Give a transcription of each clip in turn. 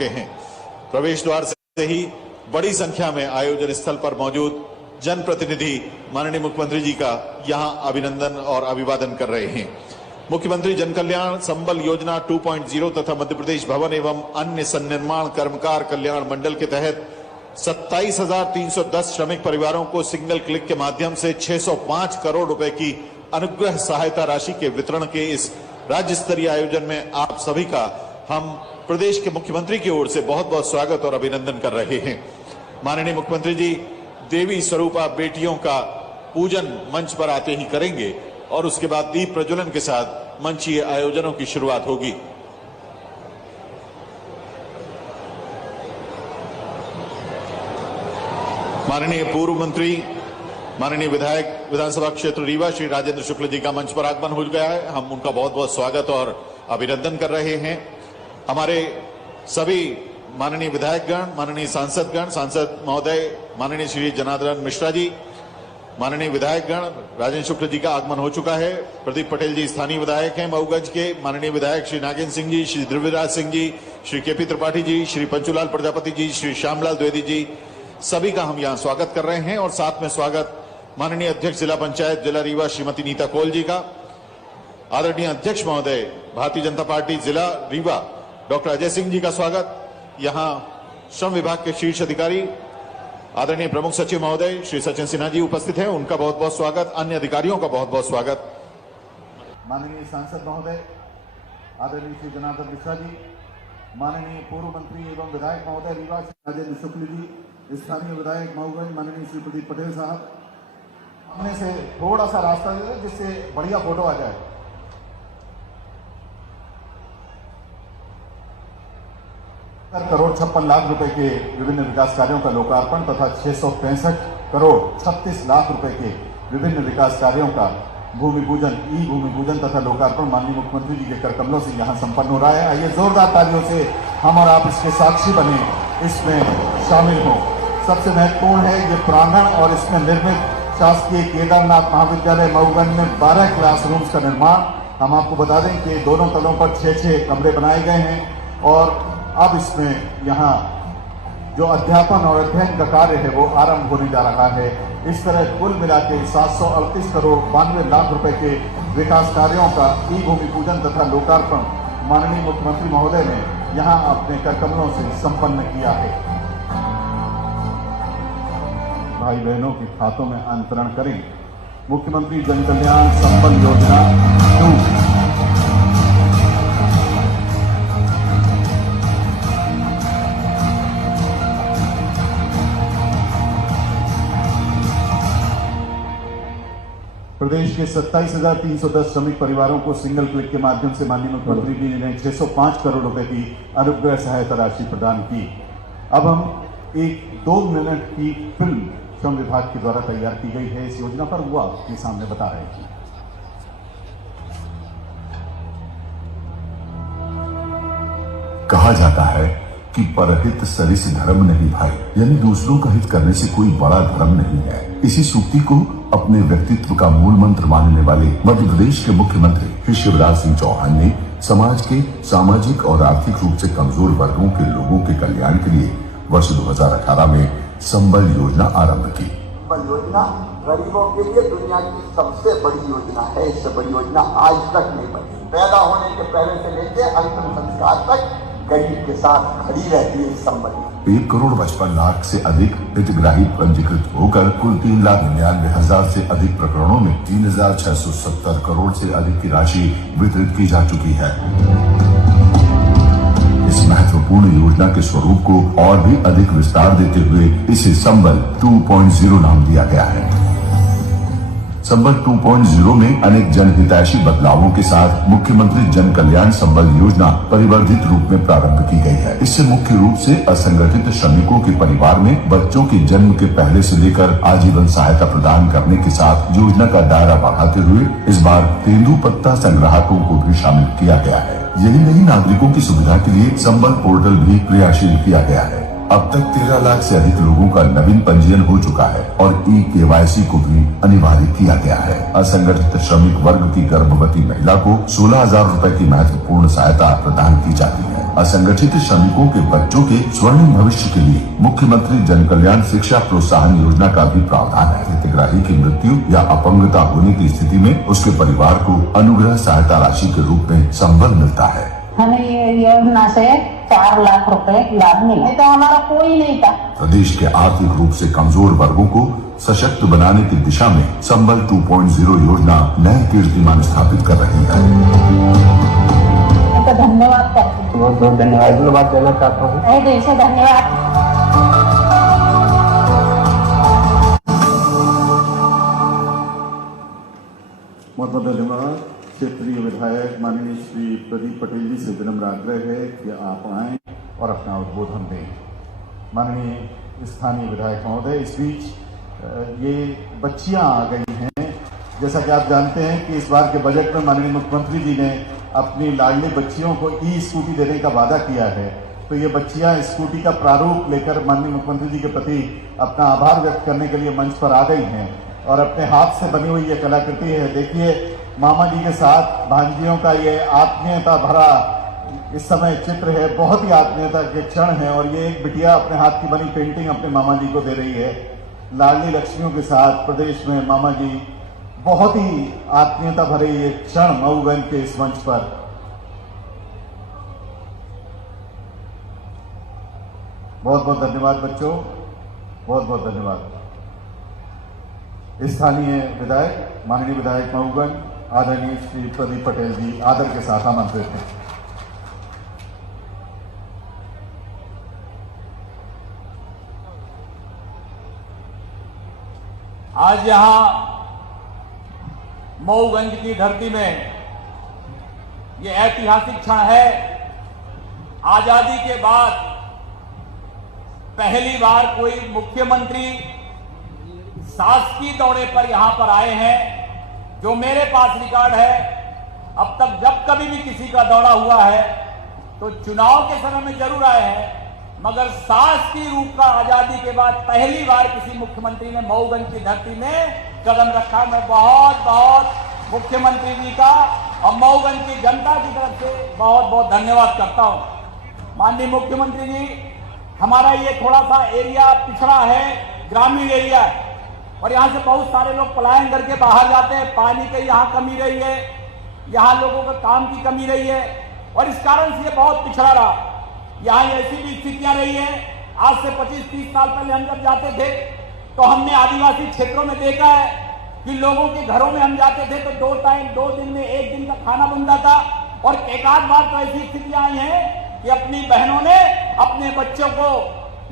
चुके हैं। प्रवेश द्वार से ही बड़ी संख्या में आयोजन स्थल पर मौजूद जनप्रतिनिधि माननीय मुख्यमंत्री जी का यहां अभिनंदन और अभिवादन कर रहे हैं। मुख्यमंत्री जन कल्याण संबल योजना 2.0 तथा मध्य प्रदेश भवन एवं अन्य सन्निर्माण कर्मकार कल्याण मंडल के तहत 27,310 श्रमिक परिवारों को सिंगल क्लिक के माध्यम से 605 करोड़ रुपए की अनुग्रह सहायता राशि के वितरण के इस राज्य स्तरीय आयोजन में आप सभी का हम प्रदेश के मुख्यमंत्री की ओर से बहुत बहुत स्वागत और अभिनंदन कर रहे हैं। माननीय मुख्यमंत्री जी देवी स्वरूपा बेटियों का पूजन मंच पर आते ही करेंगे और उसके बाद दीप प्रज्वलन के साथ मंचीय आयोजनों की शुरुआत होगी। माननीय पूर्व मंत्री माननीय विधायक विधानसभा क्षेत्र रीवा श्री राजेंद्र शुक्ल जी का मंच पर आगमन हो गया है। हम उनका बहुत बहुत स्वागत और अभिनंदन कर रहे हैं। हमारे सभी माननीय विधायकगण, माननीय सांसद महोदय, माननीय श्री जनार्दन मिश्रा जी, माननीय विधायकगण, राजेंद्र शुक्ल जी का आगमन हो चुका है। प्रदीप पटेल जी स्थानीय विधायक हैं मऊगंज के। माननीय विधायक श्री नागेंद्र सिंह जी, श्री ध्रुवराज सिंह जी, श्री केपी त्रिपाठी जी, श्री पंचूलाल प्रजापति जी, श्री श्यामलाल द्विवेदी जी, सभी का हम यहाँ स्वागत कर रहे हैं। और साथ में स्वागत माननीय अध्यक्ष जिला पंचायत जिला रीवा श्रीमती नीता कोल जी का, आदरणीय अध्यक्ष महोदय भारतीय जनता पार्टी जिला रीवा डॉक्टर अजय सिंह जी का स्वागत। यहाँ श्रम विभाग के शीर्ष अधिकारी आदरणीय प्रमुख सचिव महोदय श्री सचिन सिन्हा जी उपस्थित हैं, उनका बहुत बहुत स्वागत। अन्य अधिकारियों का बहुत बहुत स्वागत। माननीय सांसद महोदय आदरणीय श्री जनार्दन मिश्रा जी, माननीय पूर्व मंत्री एवं विधायक महोदय रीवा श्री राजेंद्र शुक्ल जी, स्थानीय विधायक मऊगंज माननीय श्री प्रदीप पटेल साहब, हमने से थोड़ा सा रास्ता दे दें जिससे बढ़िया फोटो आ जाए। 70 करोड़ 56 लाख रुपए के विभिन्न विकास कार्यों का लोकार्पण तथा 665 करोड़ 36 लाख रुपए के विभिन्न विकास कार्यों का भूमि पूजन तथा लोकार्पण माननीय मुख्यमंत्री जी के कर कमलों से यहां संपन्न हो रहा है। आइए जोरदार तालियों से हम और आप इसके साक्षी बने, इसमें शामिल हों। सबसे महत्वपूर्ण है ये प्रांगण और इसमें निर्मित शासकीय केदारनाथ महाविद्यालय मऊगंज में 12 क्लासरूम्स का निर्माण। हम आपको बता दें कि दोनों तलों पर 6-6 कमरे बनाए गए हैं और अब इसमें यहाँ जो अध्यापन और अध्ययन का कार्य है वो आरंभ होने जा रहा है। इस तरह कुल मिला के 738 करोड़ 92 लाख रुपए के विकास कार्यों का ई भूमि पूजन तथा लोकार्पण माननीय मुख्यमंत्री महोदय ने यहाँ अपने कर कमलों से संपन्न किया है। भाई बहनों के खातों में अंतरण करें मुख्यमंत्री जन कल्याण संबल योजना 2। प्रदेश के 27,310 श्रमिक परिवारों को सिंगल क्लिक के माध्यम से माननीय मुख्यमंत्री जी ने 605 करोड़ रुपए की अनुग्रह सहायता राशि प्रदान की। अब हम एक 2 मिनट की फिल्म श्रम विभाग के द्वारा तैयार की गई है इस योजना पर, वो आपके सामने बता रहे हैं। कहा जाता है कि परहित सरिस धर्म नहीं भाई, यानी दूसरों का हित करने से कोई बड़ा धर्म नहीं है। इसी सूक्ति को अपने व्यक्तित्व का मूल मंत्र मानने वाले मध्य प्रदेश के मुख्यमंत्री श्री शिवराज सिंह चौहान ने समाज के सामाजिक और आर्थिक रूप से कमजोर वर्गों के लोगों के कल्याण के लिए वर्ष 2018 में संबल योजना आरंभ की। संबल योजना गरीबों के लिए दुनिया की सबसे बड़ी योजना है। इससे बड़ी योजना आज तक नहीं बनी। पैदा होने के पहले से लेकर अंतिम संस्कार तक गरीब के साथ खड़ी रहती है। संबल 1 करोड़ 55 लाख से अधिक हितग्राही पंजीकृत होकर कुल 3,99,000 से अधिक प्रकरणों में 3,670 करोड़ से अधिक की राशि वितरित की जा चुकी है। इस महत्वपूर्ण योजना के स्वरूप को और भी अधिक विस्तार देते हुए इसे संबल 2.0 नाम दिया गया है। संबल 2.0 में अनेक जनहितैषी बदलावों के साथ मुख्यमंत्री जन कल्याण संबल योजना परिवर्धित रूप में प्रारंभ की गई है। इससे मुख्य रूप से असंगठित श्रमिकों के परिवार में बच्चों के जन्म के पहले से लेकर आजीवन सहायता प्रदान करने के साथ योजना का दायरा बढ़ाते हुए इस बार तेंदुपत्ता संग्राहकों को भी शामिल किया गया है। यही नहीं, नागरिकों की सुविधा के लिए संबल पोर्टल भी क्रियाशील किया गया है। अब तक 13 लाख से अधिक लोगों का नवीन पंजीयन हो चुका है और KYC को भी अनिवार्य किया गया है। असंगठित श्रमिक वर्ग की गर्भवती महिला को 16,000 रुपए की महत्वपूर्ण सहायता प्रदान की जाती है। असंगठित श्रमिकों के बच्चों के स्वर्णिम भविष्य के लिए मुख्यमंत्री जन कल्याण शिक्षा प्रोत्साहन योजना का भी प्रावधान है। हितग्राही की मृत्यु या अपंगता होने की स्थिति में उसके परिवार को अनुग्रह सहायता राशि के रूप में संबल मिलता है। हमें ये योजना से 4 लाख रुपए लाभ मिला। नहीं तो हमारा कोई नहीं था। प्रदेश के आर्थिक रूप से कमजोर वर्गों को सशक्त बनाने की दिशा में संबल 2.0 योजना नए कीर्तिमान स्थापित कर रही है। तो धन्यवाद करती हूँ। बहुत बहुत धन्यवाद देना चाहता हूँ। तहे दिल से धन्यवाद। बहुत बहुत धन्यवाद। क्षेत्रीय विधायक माननीय श्री प्रदीप पटेल जी से विनम्र आग्रह है कि आप आएं और अपना उद्बोधन दें। माननीय स्थानीय विधायक महोदय, इस बीच ये बच्चियां आ गई हैं। जैसा कि आप जानते हैं कि इस बार के बजट में माननीय मुख्यमंत्री जी ने अपनी लाडली बच्चियों को ई स्कूटी देने का वादा किया है। तो ये बच्चियां स्कूटी का प्रारूप लेकर माननीय मुख्यमंत्री जी के प्रति अपना आभार व्यक्त करने के लिए मंच पर आ गई हैं और अपने हाथ से बनी हुई ये कलाकृति है। देखिए, मामा जी के साथ भांजियों का ये आत्मीयता भरा इस समय चित्र है। बहुत ही आत्मीयता के क्षण है और ये एक बिटिया अपने हाथ की बनी पेंटिंग अपने मामा जी को दे रही है। लाडली लक्ष्मियों के साथ प्रदेश में मामा जी, बहुत ही आत्मीयता भरे ये क्षण मऊगंज के इस मंच पर। बहुत बहुत धन्यवाद बच्चों, बहुत बहुत धन्यवाद। स्थानीय विधायक माननीय विधायक मऊगंज आदरणीय श्री प्रदीप पटेल जी आदर के साथ आमंत्रित हैं। आज यहां मऊगंज की धरती में ये ऐतिहासिक क्षण है। आजादी के बाद पहली बार कोई मुख्यमंत्री शासकीय दौरे पर यहां पर आए हैं। जो मेरे पास रिकॉर्ड है, अब तक जब कभी भी किसी का दौरा हुआ है तो चुनाव के समय में जरूर आए हैं, मगर शासकीय रूप का आजादी के बाद पहली बार किसी मुख्यमंत्री ने मऊगंज की धरती में कदम रखा। मैं बहुत बहुत मुख्यमंत्री जी का और मऊगंज की जनता की तरफ से बहुत बहुत धन्यवाद करता हूं। माननीय मुख्यमंत्री जी, हमारा ये थोड़ा सा एरिया पिछड़ा है, ग्रामीण एरिया है और यहाँ से बहुत सारे लोग पलायन करके बाहर जाते हैं। पानी की यहाँ कमी रही है, यहाँ लोगों के काम की कमी रही है और इस कारण से ये बहुत पिछड़ा रहा। यहाँ ऐसी भी स्थितियां रही हैं। आज से 25-30 साल पहले हम जब जाते थे तो हमने आदिवासी क्षेत्रों में देखा है कि लोगों के घरों में हम जाते थे तो 2 टाइम 2 दिन में 1 दिन का खाना बनता था और एकाध बार तो ऐसी स्थितियां आई हैं कि अपनी बहनों ने अपने बच्चों को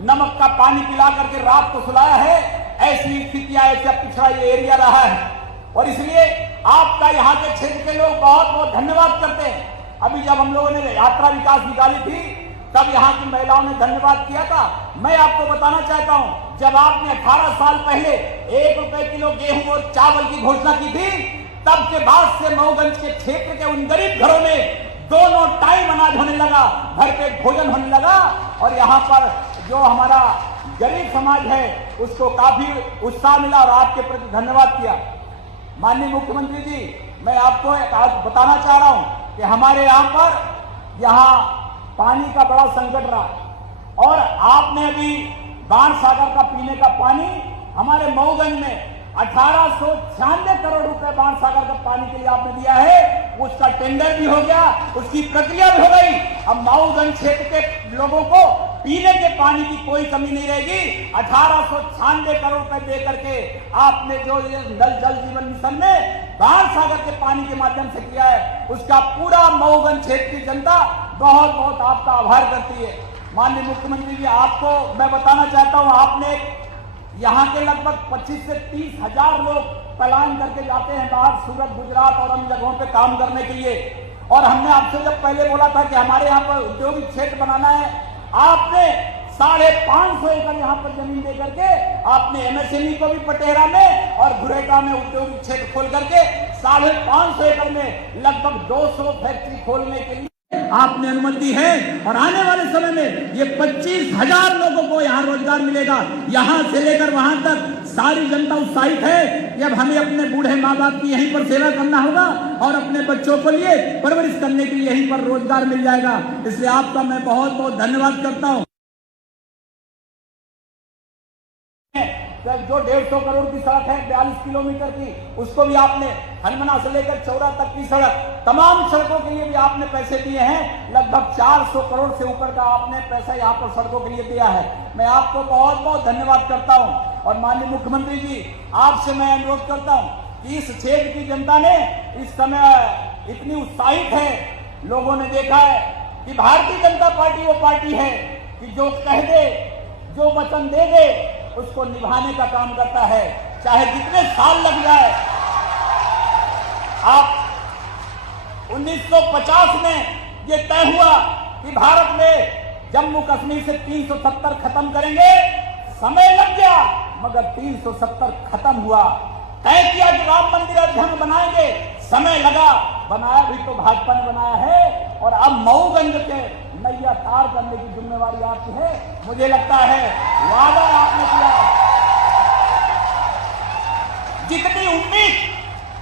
नमक का पानी पिला करके रात को सुलाया है। ऐसी स्थितियां, ऐसा पिछड़ा ये एरिया रहा है और इसलिए आपका यहाँ के क्षेत्र के लोग बहुत बहुत धन्यवाद करते हैं। अभी जब हम लोगों ने यात्रा विकास निकाली थी तब यहाँ की महिलाओं ने धन्यवाद किया था। मैं आपको बताना चाहता हूँ, जब आपने 18 साल पहले 1 रुपए किलो गेहूं और चावल की घोषणा की थी, तब के बाद से मऊगंज के क्षेत्र के उन गरीब घरों में दोनों टाइम अनाज होने लगा, घर पे भोजन होने लगा और यहाँ पर जो हमारा गरीब समाज है उसको काफी उत्साह मिला और आपके प्रति धन्यवाद किया। माननीय मुख्यमंत्री जी, मैं आपको आज बताना चाह रहा हूँ कि हमारे यहाँ पानी का बड़ा संकट रहा और आपने अभी बाणसागर का पीने का पानी हमारे मऊगंज में 1896 करोड़ रुपए बाणसागर का पानी के लिए आपने दिया है। उसका टेंडर भी हो गया, उसकी प्रक्रिया भी हो गई। अब मऊगंज क्षेत्र के लोगों को पीने के पानी की कोई कमी नहीं रहेगी। 1896 करोड़ रुपए दे करके आपने जो ये नल जल जीवन मिशन में बाणसागर के पानी के माध्यम से किया है, उसका पूरा मऊगंज क्षेत्र की जनता बहुत बहुत आपका आभार करती है। माननीय मुख्यमंत्री जी, आपको मैं बताना चाहता हूं, आपने यहाँ के लगभग 25 से 30 हजार लोग पलायन करके जाते हैं बाहर, सूरत, गुजरात और अन्य जगहों पे काम करने के लिए। और हमने आपसे जब पहले बोला था कि हमारे यहाँ पर औद्योगिक क्षेत्र बनाना है, आपने 550 एकड़ यहाँ पर जमीन दे करके आपने एमएसएमई को भी पटेरा में और घुरेटा में औद्योगिक क्षेत्र खोल करके 550 एकड़ में लगभग 200 फैक्ट्री खोलने के लिए आपने अनुमति है और आने वाले समय में ये 25,000 लोगों को यहाँ रोजगार मिलेगा। यहाँ से लेकर वहां तक सारी जनता उत्साहित है कि अब हमें अपने बूढ़े माँ बाप की यहीं पर सेवा करना होगा और अपने बच्चों को लिए परवरिश करने के लिए यहीं पर रोजगार मिल जाएगा। इसलिए आपका मैं बहुत बहुत धन्यवाद करता हूँ। जो 150 करोड़ की सड़क है 42 किलोमीटर की, उसको भी आपने हनुमना से लेकर चौरा तक की सड़क, तमाम सड़कों के लिए भी आपने पैसे दिए हैं। लगभग 400 करोड़ से ऊपर का आपने पैसा यहाँ पर सड़कों के लिए दिया है। मैं आपको बहुत बहुत धन्यवाद करता हूँ। और माननीय मुख्यमंत्री जी, आपसे मैं अनुरोध करता हूँ कि इस क्षेत्र की जनता ने इस समय इतनी उत्साहित है। लोगों ने देखा है कि भारतीय जनता पार्टी वो पार्टी है कि जो कह दे, जो वचन दे दे, उसको निभाने का काम करता है, चाहे जितने साल लग जाए। आप 1950 में ये तय हुआ कि भारत में जम्मू कश्मीर से 370 खत्म करेंगे, समय लग गया मगर 370 खत्म हुआ। तय किया कि राम मंदिर अयोध्या में बनाएंगे, समय लगा, बनाया भी तो भाजपा ने बनाया है। और अब मऊगंज के नैया तार करने की जिम्मेवारी आपकी है। मुझे लगता है वादा आपने किया,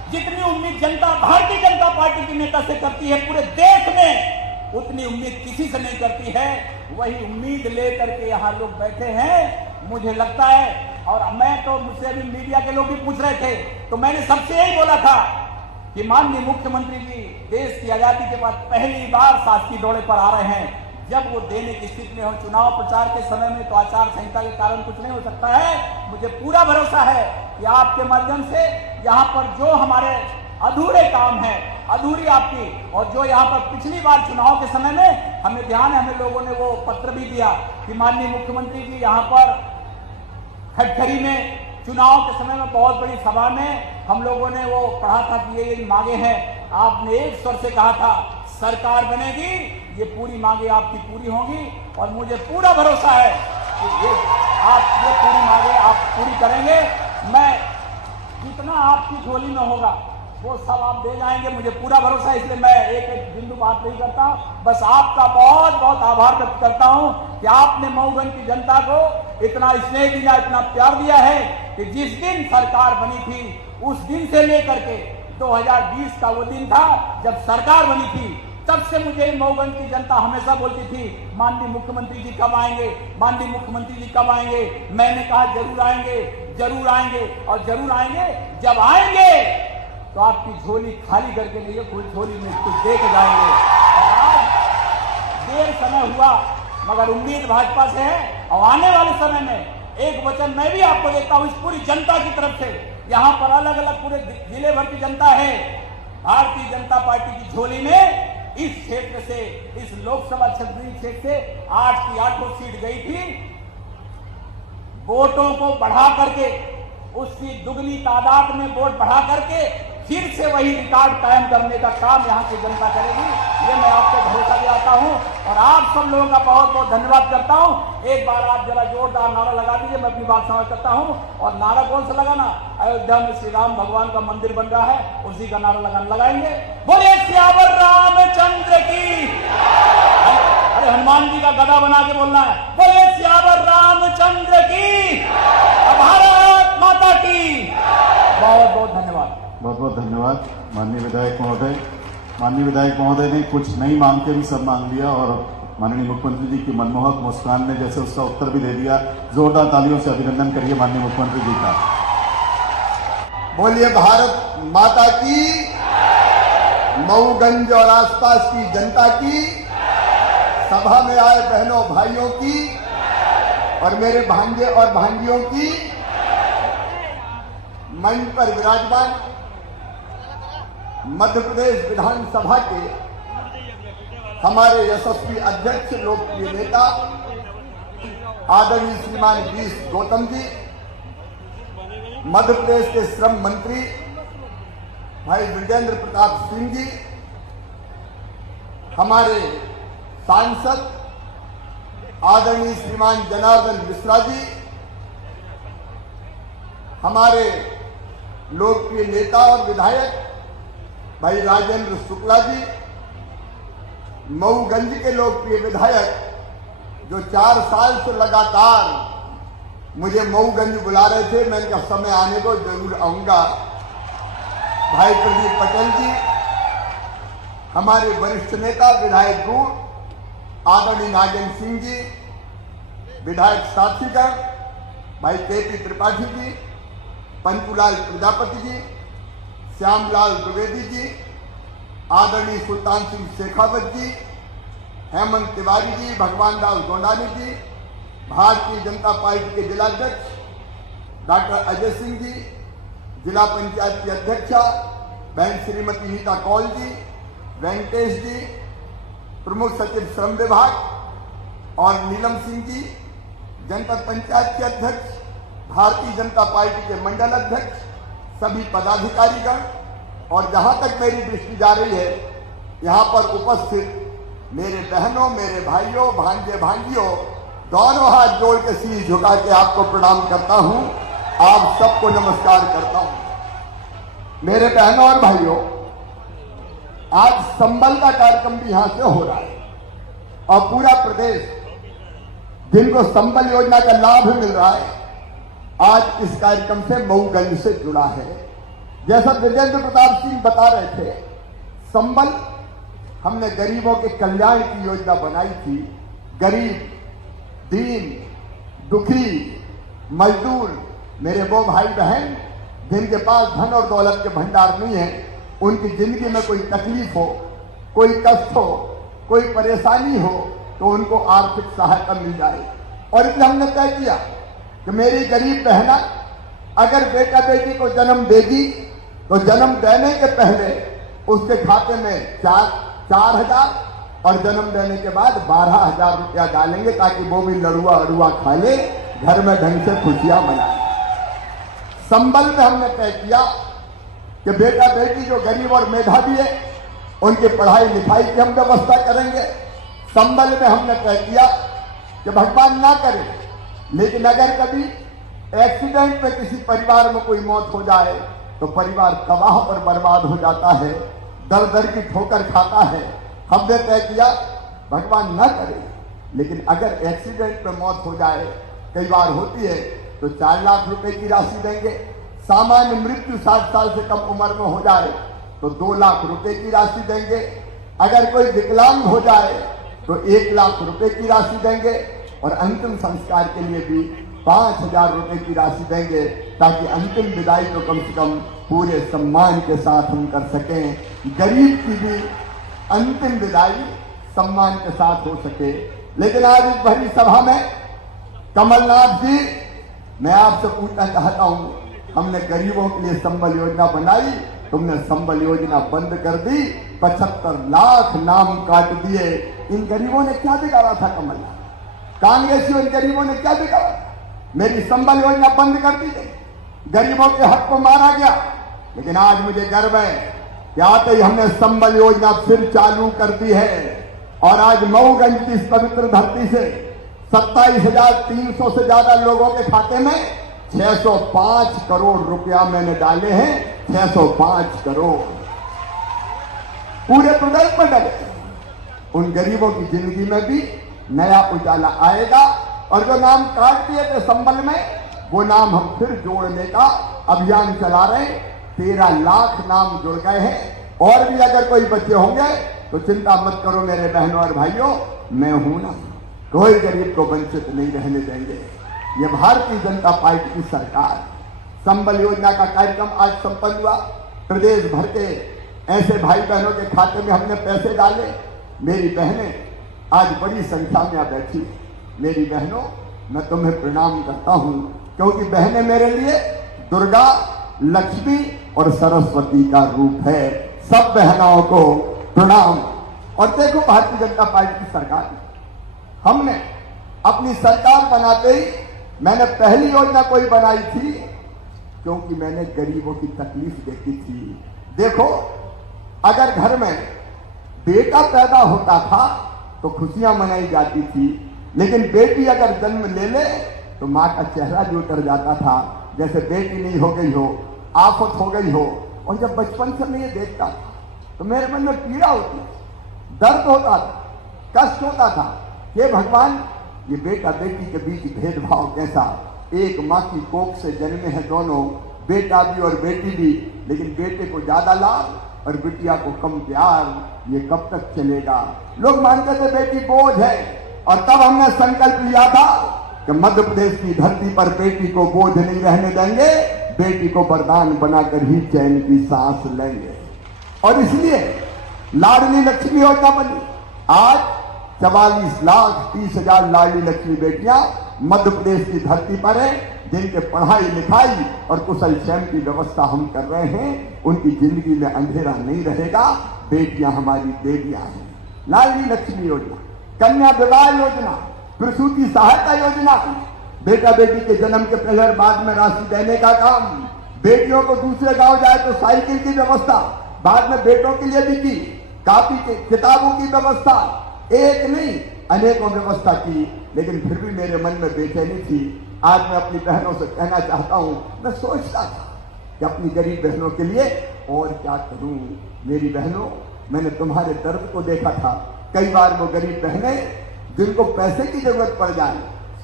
जितनी उम्मीद जनता भारतीय जनता पार्टी के नेता से करती है पूरे देश में, उतनी उम्मीद किसी से नहीं करती है। वही उम्मीद लेकर के यहाँ लोग बैठे हैं। मुझे लगता है, और मैं तो मुझसे अभी मीडिया के लोग भी पूछ रहे थे, तो मैंने सबसे यही बोला था कि माननीय मुख्यमंत्री जी देश की आजादी के बाद पहली बार शासकीय दौरे पर आ रहे हैं। जब वो देने की स्थिति में हो, चुनाव प्रचार के समय में तो आचार संहिता के कारण कुछ नहीं हो सकता है। मुझे पूरा भरोसा है कि आपके माध्यम से यहाँ पर जो हमारे अधूरे काम है, अधूरी आपकी, और जो यहाँ पर पिछली बार चुनाव के समय में हमें ध्यान है, हमें लोगों ने वो पत्र भी दिया कि माननीय मुख्यमंत्री जी यहाँ पर खटखरी में चुनाव के समय में बहुत बड़ी सभा में हम लोगों ने वो पढ़ा था कि ये मांगे हैं। आपने एक स्वर से कहा था सरकार बनेगी, ये पूरी मांगे आपकी पूरी होंगी। और मुझे पूरा भरोसा है कि ये पूरी मांगे आप पूरी करेंगे। मैं जितना आपकी झोली में होगा वो सब आप दे जाएंगे, मुझे पूरा भरोसा है। इसलिए मैं एक एक बिंदु बात नहीं करता, बस आपका बहुत बहुत आभार व्यक्त करता हूं कि आपने मऊगंज की जनता को इतना स्नेह दिया, इतना प्यार दिया है कि जिस दिन सरकार बनी थी उस दिन से लेकर के 2020 का वो दिन था जब सरकार बनी थी, तब से मुझे मऊगंज की जनता हमेशा बोलती थी माननीय मुख्यमंत्री जी कब आएंगे, माननीय मुख्यमंत्री जी कब आएंगे। मैंने कहा जरूर आएंगे, जरूर आएंगे और जरूर आएंगे। जब आएंगे तो आपकी झोली खाली करके नहीं, कोई झोली में कुछ दे के जाएंगे। और आज देर समय हुआ मगर उम्मीद भाजपा से है, और आने वाले समय में एक वचन मैं भी आपको देता हूं इस पूरी जनता की तरफ से। यहाँ पर अलग अलग पूरे जिले भर की जनता है। भारतीय जनता पार्टी की झोली में इस क्षेत्र से, इस लोकसभा क्षेत्र से 8 की 8 सीट गई थी। वोटों को बढ़ा करके, उसकी दुगनी तादाद में वोट बढ़ा करके फिर से वही रिकॉर्ड कायम करने का काम यहाँ की जनता करेगी, ये मैं आपको भरोसा दिलाता हूँ। और आप सब लोगों का बहुत बहुत धन्यवाद करता हूँ। एक बार आप जरा जोरदार नारा लगा दीजिए, मैं अपनी बात समझ करता हूँ। और नारा कौन सा लगाना? अयोध्या में श्री राम भगवान का मंदिर बन रहा है, उसी का नारा लगाएंगे। बोले सियावर रामचंद्र की। अरे हनुमान जी का गदा बना के बोलना है, बोले सियावर रामचंद्र की, भारत माता की। बहुत बहुत धन्यवाद। बहुत बहुत धन्यवाद माननीय विधायक महोदय। माननीय विधायक महोदय ने कुछ नई मांग के भी सब मांग लिया और माननीय मुख्यमंत्री जी की मनमोहक मुस्कान ने जैसे उसका उत्तर भी दे दिया। जोरदार तालियों से अभिनंदन करिए माननीय मुख्यमंत्री जी का। बोलिए भारत माता की, मऊगंज और आसपास की जनता की, सभा में आए बहनों भाइयों की और मेरे भांजे और भांजियों की, मंच पर विराजमान मध्य प्रदेश विधानसभा के हमारे यशस्वी अध्यक्ष लोकप्रिय नेता आदरणीय श्रीमान वी गौतम जी, मध्य प्रदेश के श्रम मंत्री भाई विजेंद्र प्रताप सिंह जी, हमारे सांसद आदरणीय श्रीमान जनार्दन मिश्रा जी, हमारे लोकप्रिय नेता और विधायक भाई राजेंद्र शुक्ला जी, मऊगंज के लोकप्रिय विधायक जो 4 साल से लगातार मुझे मऊगंज बुला रहे थे, मैंने कहा समय आने को जरूर आऊंगा। भाई प्रदीप पटेल जी, हमारे वरिष्ठ नेता विधायक गुण आदरणीय नागेंद्र सिंह जी, विधायक साथीगण भाई केपी त्रिपाठी जी, पंचूलाल प्रजापति जी, श्यामलाल द्विवेदी जी, आदरणीय सुल्तान सिंह शेखावत जी, हेमंत तिवारी जी, भगवान दास गोंडानी जी, भारतीय जनता पार्टी के जिलाध्यक्ष डॉक्टर अजय सिंह जी, जिला पंचायत की अध्यक्षा बहन श्रीमती नीता कौल जी, वेंकटेश जी, प्रमुख सचिव श्रम विभाग और नीलम सिंह जी, जनपद पंचायत के अध्यक्ष, भारतीय जनता पार्टी के मंडल अध्यक्ष, सभी पदाधिकारीगण और जहां तक मेरी दृष्टि जा रही है, यहां पर उपस्थित मेरे बहनों, मेरे भाइयों, भांजे भांजियों, दोनों हाथ जोड़ के शीश झुका के आपको प्रणाम करता हूं। आप सबको नमस्कार करता हूं। मेरे बहनों और भाइयों, आज संबल का कार्यक्रम भी यहां से हो रहा है और पूरा प्रदेश जिनको संबल योजना का लाभ मिल रहा है, आज इस कार्यक्रम से मऊगंज से जुड़ा है। जैसा विजेंद्र प्रताप सिंह बता रहे थे, संबल हमने गरीबों के कल्याण की योजना बनाई थी। गरीब, दीन, दुखी, मजदूर, मेरे वो भाई बहन जिनके पास धन और दौलत के भंडार नहीं है, उनकी जिंदगी में कोई तकलीफ हो, कोई कष्ट हो, कोई परेशानी हो, तो उनको आर्थिक सहायता मिल जाए। और इसलिए हमने तय किया कि मेरी गरीब बहना अगर बेटा बेटी को जन्म देगी तो जन्म देने के पहले उसके खाते में 4,000 और जन्म देने के बाद 12,000 रुपया डालेंगे, ताकि वो भी लड़ुआ अड़ुआ खा ले, घर में ढंग से खुशियां मनाए। संबल में हमने तय किया कि बेटा बेटी जो गरीब और मेधावी है, उनकी पढ़ाई लिखाई की हम व्यवस्था करेंगे। संबल में हमने तय किया कि भगवान ना करे, लेकिन अगर कभी एक्सीडेंट में किसी परिवार में कोई मौत हो जाए तो परिवार तबाह और बर्बाद हो जाता है, दर दर की ठोकर खाता है। हमने तय किया भगवान ना करे, लेकिन अगर एक्सीडेंट में मौत हो जाए, कई बार होती है, तो 4 लाख रुपए की राशि देंगे। सामान्य मृत्यु 60 साल से कम उम्र में हो जाए तो 2 लाख रुपए की राशि देंगे। अगर कोई विकलांग हो जाए तो 1 लाख रुपए की राशि देंगे और अंतिम संस्कार के लिए भी 5,000 रुपए की राशि देंगे, ताकि अंतिम विदाई तो कम से कम पूरे सम्मान के साथ हम कर सकें। गरीब की भी अंतिम विदाई सम्मान के साथ हो सके। लेकिन आज इस भरी सभा में कमलनाथ जी, मैं आपसे पूछना चाहता हूं, हमने गरीबों के लिए संबल योजना बनाई, तुमने संबल योजना बंद कर दी, 75 लाख नाम काट दिए। इन गरीबों ने क्या बिगाड़ा था कमलनाथ? कांग्रेसियों इन गरीबों ने क्या बिगाड़ा? मेरी संबल योजना बंद कर दी गई, गरीबों के हक को मारा गया। लेकिन आज मुझे गर्व है कि आते ही हमने संबल योजना फिर चालू कर दी है और आज मऊगंज की इस पवित्र धरती से 27,300 से ज्यादा लोगों के खाते में 605 करोड़ रुपया मैंने डाले हैं। 605 करोड़ पूरे प्रदेश में डले। उन गरीबों की जिंदगी में भी नया उजाला आएगा और जो नाम काट दिए थे संबल में, वो नाम हम फिर जोड़ने का अभियान चला रहे हैं। 13 लाख नाम जुड़ गए हैं और भी अगर कोई बच्चे होंगे तो चिंता मत करो मेरे बहनों और भाइयों, मैं हूं ना, कोई गरीब को वंचित नहीं रहने देंगे। ये भारतीय जनता पार्टी की सरकार। संबल योजना का कार्यक्रम आज संपन्न हुआ। प्रदेश भर के ऐसे भाई बहनों के खाते में हमने पैसे डाले। मेरी बहनें आज बड़ी संख्या में बैठी। मेरी बहनों, मैं तुम्हें प्रणाम करता हूं, क्योंकि बहनें मेरे लिए दुर्गा, लक्ष्मी और सरस्वती का रूप है। सब बहनों को प्रणाम। और देखो, भारतीय जनता पार्टी की सरकार, हमने अपनी सरकार बनाते ही मैंने पहली योजना कोई बनाई थी, क्योंकि मैंने गरीबों की तकलीफ देखी थी। देखो, अगर घर में बेटा पैदा होता था तो खुशियां मनाई जाती थी, लेकिन बेटी अगर जन्म ले ले तो मां का चेहरा जो उतर जाता था, जैसे बेटी नहीं हो गई हो, आफत हो गई हो। और जब बचपन से मैं ये देखता था तो मेरे मन में पीड़ा होती, दर्द होता था, कष्ट होता था कि भगवान, ये बेटा बेटी के बीच भेदभाव कैसा, एक माँ की कोख से जन्मे हैं दोनों, बेटा भी और बेटी भी, लेकिन बेटे को ज्यादा लाभ और बिटिया को कम प्यार, ये कब तक चलेगा? लोग मानते थे बेटी बोझ है, और तब हमने संकल्प लिया था कि मध्य प्रदेश की धरती पर बेटी को बोझ नहीं रहने देंगे, बेटी को वरदान बनाकर ही चैन की सांस लेंगे। और इसलिए लाडली लक्ष्मी योजना बनी। आज 44,30,000 लाडली लक्ष्मी बेटियां मध्य प्रदेश की धरती पर है, जिनके पढ़ाई लिखाई और कुशल क्षेम की व्यवस्था हम कर रहे हैं। उनकी जिंदगी में अंधेरा नहीं रहेगा। बेटियां हमारी देवियां हैं। लाडली लक्ष्मी योजना, कन्या विवाह योजना, प्रसूति सहायता योजना, बेटा बेटी के जन्म के पहले और बाद में राशि देने का काम, बेटियों को दूसरे गांव जाए तो साइकिल की व्यवस्था, बाद में बेटों के लिए भी की, कापी के किताबों की व्यवस्था, एक नहीं अनेकों व्यवस्था की। लेकिन फिर भी मेरे मन में बेचैनी थी। आज मैं अपनी बहनों से कहना चाहता हूं, मैं सोचता था कि अपनी गरीब बहनों के लिए और क्या करूं। मेरी बहनों, मैंने तुम्हारे दर्द को देखा था। कई बार वो गरीब बहनें जिनको पैसे की जरूरत पड़ जाए,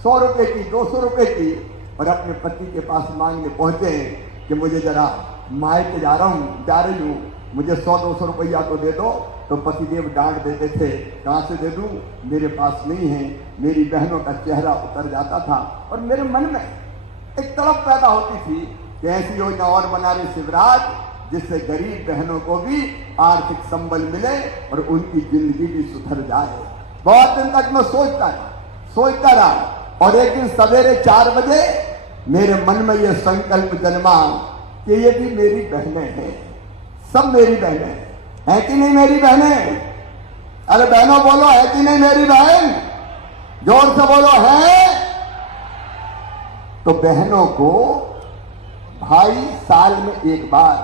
100 रुपए की, 200 रुपए की, और अपने पति के पास मांगने पहुंचे कि मुझे जरा मायके जा रही हूं, मुझे 100-200 रुपया तो दे दो। तो पतिदेव डांट देते थे, कहां से दे दूं, मेरे पास नहीं है। मेरी बहनों का चेहरा उतर जाता था और मेरे मन में एक तड़प पैदा होती थी कि ऐसी योजना और बना रहे शिवराज, जिससे गरीब बहनों को भी आर्थिक संबल मिले और उनकी जिंदगी भी सुधर जाए। बहुत दिन तक मैं सोचता रहा, और एक दिन सवेरे 4 बजे मेरे मन में यह संकल्प जन्मा कि ये भी मेरी बहनें हैं, सब मेरी बहनें हैं कि नहीं मेरी बहनें? अरे बहनों बोलो, है कि नहीं मेरी बहन? जोर से बोलो, है। तो बहनों को भाई साल में एक बार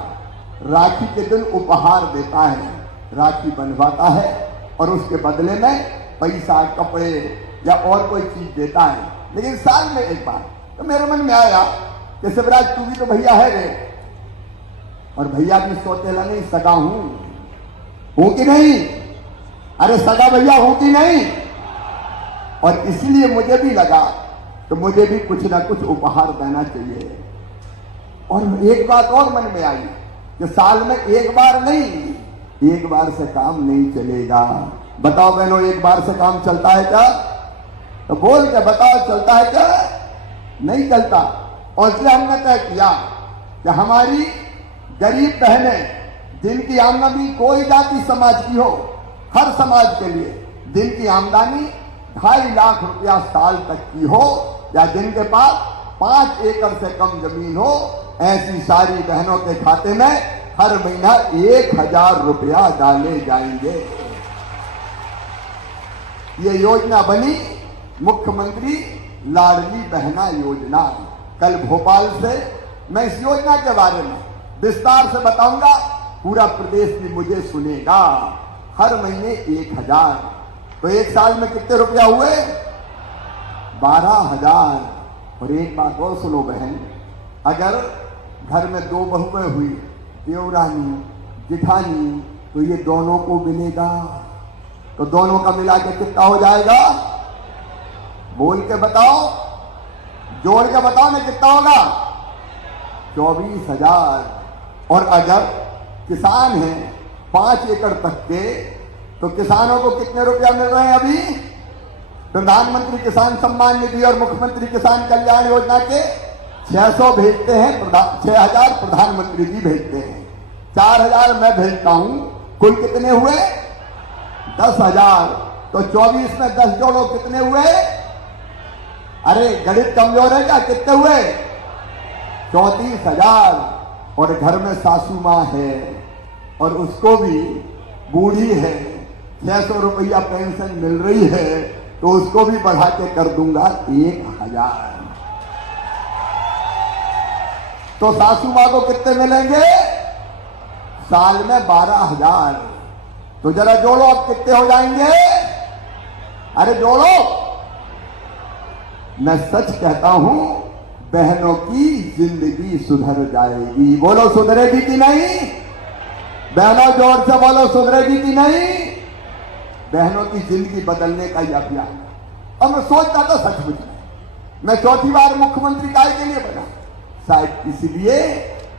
राखी के दिन उपहार देता है, राखी बंधवाता है, और उसके बदले में पैसा, कपड़े या और कोई चीज देता है, लेकिन साल में एक बार। तो मेरे मन में आया कि शिवराज तू भी तो भैया है रे, और भैया भी सौतेला नहीं, सगा हूं कि नहीं? अरे सगा भैया हूं कि नहीं? और इसलिए मुझे भी लगा तो मुझे भी कुछ ना कुछ उपहार देना चाहिए। और एक बात और मन में आई कि साल में एक बार नहीं, एक बार से काम नहीं चलेगा। बताओ बहनों, एक बार से काम चलता है क्या? तो बोल के बताओ, चलता है क्या? नहीं चलता। और इसलिए हमने तय किया कि हमारी गरीब बहनें, जिनकी आमदनी कोई जाति समाज की हो, हर समाज के लिए जिनकी आमदनी 2.5 लाख रुपया साल तक की हो, या जिनके पास 5 एकड़ से कम जमीन हो, ऐसी सारी बहनों के खाते में हर महीना 1,000 रुपया डाले जाएंगे। ये योजना बनी मुख्यमंत्री लाडली बहना योजना। कल भोपाल से मैं इस योजना के बारे में विस्तार से बताऊंगा, पूरा प्रदेश भी मुझे सुनेगा। हर महीने 1,000, तो एक साल में कितने रुपया हुए? 12,000। और एक बात और सुनो बहन, अगर घर में 2 बहुएं हुई, देवरानी, जिठानी, तो ये दोनों को मिलेगा। तो दोनों का मिला के कितना हो जाएगा? बोल के बताओ, जोड़ के बताओ ना, कितना होगा? 24,000। और अगर किसान हैं 5 एकड़ तक के, तो किसानों को कितने रुपया मिल रहे हैं अभी? प्रधानमंत्री किसान सम्मान निधि और मुख्यमंत्री किसान कल्याण योजना के 600 भेजते हैं, 6,000 प्रधानमंत्री जी भेजते हैं, 4,000 मैं भेजता हूं। कुल कितने हुए? 10,000। तो 24 में 10 जोड़ो, कितने हुए? अरे गणित कमजोर है क्या? कितने हुए? 34,000। और घर में सासू मां है और उसको भी बूढ़ी है, 600 रुपया पेंशन मिल रही है, तो उसको भी बढ़ा के कर दूंगा 1,000। तो सासू मां को कितने मिलेंगे? साल में 12,000। तो जरा जोड़ो, अब कितने हो जाएंगे? अरे जोड़ो। मैं सच कहता हूं, बहनों की जिंदगी सुधर जाएगी। बोलो सुधरेगी कि नहीं? बहनों जोर से बोलो, सुधरेगी कि नहीं? बहनों की जिंदगी बदलने का यह अभियान। और मैं सोचता था सचमुच में मैं चौथी बार मुख्यमंत्री काय के लिए बना? शायद इसलिए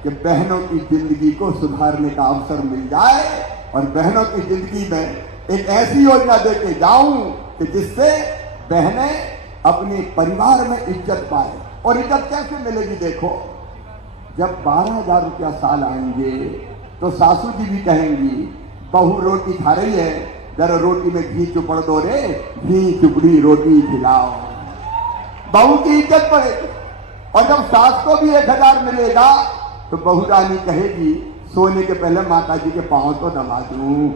कि बहनों की जिंदगी को सुधारने का अवसर मिल जाए और बहनों की जिंदगी में एक ऐसी योजना देके जाऊं कि जिससे बहनें अपने परिवार में इज्जत पाए। और इज्जत कैसे मिलेगी? देखो, जब 12,000 रुपया साल आएंगे तो सासू जी भी कहेंगी बहू रोटी खा रही है, जरा रोटी में घी चुपड़ दो रे, घी चुपड़ी रोटी खिलाओ। बहू की इज्जत बढ़ेगी। और जब सास को भी 1,000 मिलेगा तो बहू रानी कहेगी सोने के पहले माता जी के पांव तो दबा दूं,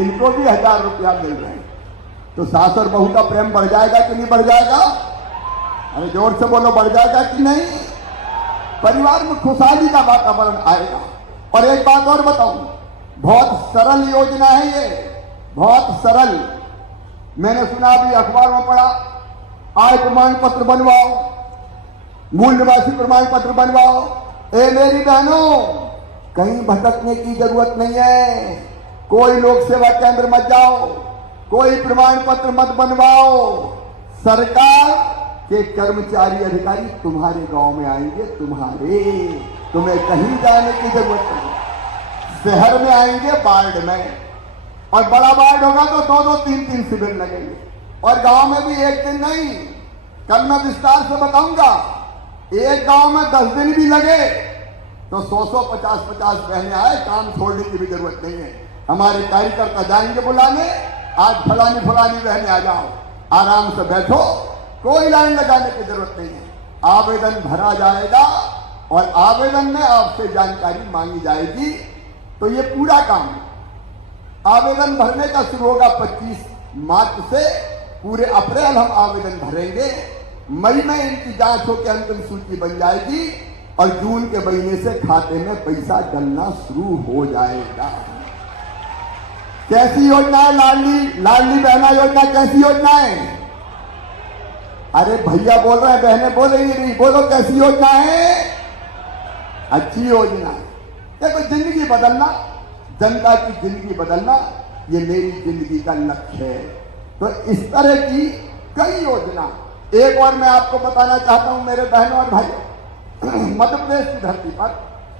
इनको भी 1,000 रुपया मिल रहे हैं। तो सास और बहू का प्रेम बढ़ जाएगा कि नहीं बढ़ जाएगा? अरे जोर से बोलो, बढ़ जाएगा कि नहीं? परिवार में खुशहाली का वातावरण आएगा। और एक बात और बताऊं, बहुत सरल योजना है ये, बहुत सरल। मैंने सुना अभी अखबार में पढ़ा, आय प्रमाण पत्र बनवाओ, मूल निवासी प्रमाण पत्र बनवाओ। ए मेरी बहनों, कहीं भटकने की जरूरत नहीं है। कोई लोक सेवा केंद्र मत जाओ, कोई प्रमाण पत्र मत बनवाओ। सरकार के कर्मचारी अधिकारी तुम्हारे गांव में आएंगे, तुम्हें कहीं जाने की जरूरत नहीं। शहर में आएंगे, वार्ड में, और बड़ा वार्ड होगा तो 2-2, 3-3 शिविर लगेंगे। और गांव में भी एक दिन नहीं, कल मैं विस्तार से बताऊंगा। एक गांव में 10 दिन भी लगे तो 100-100, 50-50 बहनें आए, काम छोड़ने की भी जरूरत नहीं है। हमारे कार्यकर्ता जाएंगे बुलाने, आज फलानी बहनें आ जाओ, आराम से बैठो, कोई लाइन लगाने की जरूरत नहीं है। आवेदन भरा जाएगा और आवेदन में आपसे जानकारी मांगी जाएगी। तो ये पूरा काम आवेदन भरने का शुरू होगा 25 मार्च से, पूरे अप्रैल हम आवेदन भरेंगे। मई में इनकी जांच होकर अंतिम सूची बन जाएगी और जून के महीने से खाते में पैसा डलना शुरू हो जाएगा। कैसी योजना है लाडली बहना योजना? कैसी योजना है? अरे भैया बोल रहे हैं, बहनें बोल ही नहीं। बोलो कैसी योजना है? अच्छी योजना है। देखो, जिंदगी बदलना, जनता की जिंदगी बदलना, ये मेरी जिंदगी का लक्ष्य है। तो इस तरह की कई योजना। एक और मैं आपको बताना चाहता हूं मेरे बहनों और भाइयों, मध्य प्रदेश की धरती पर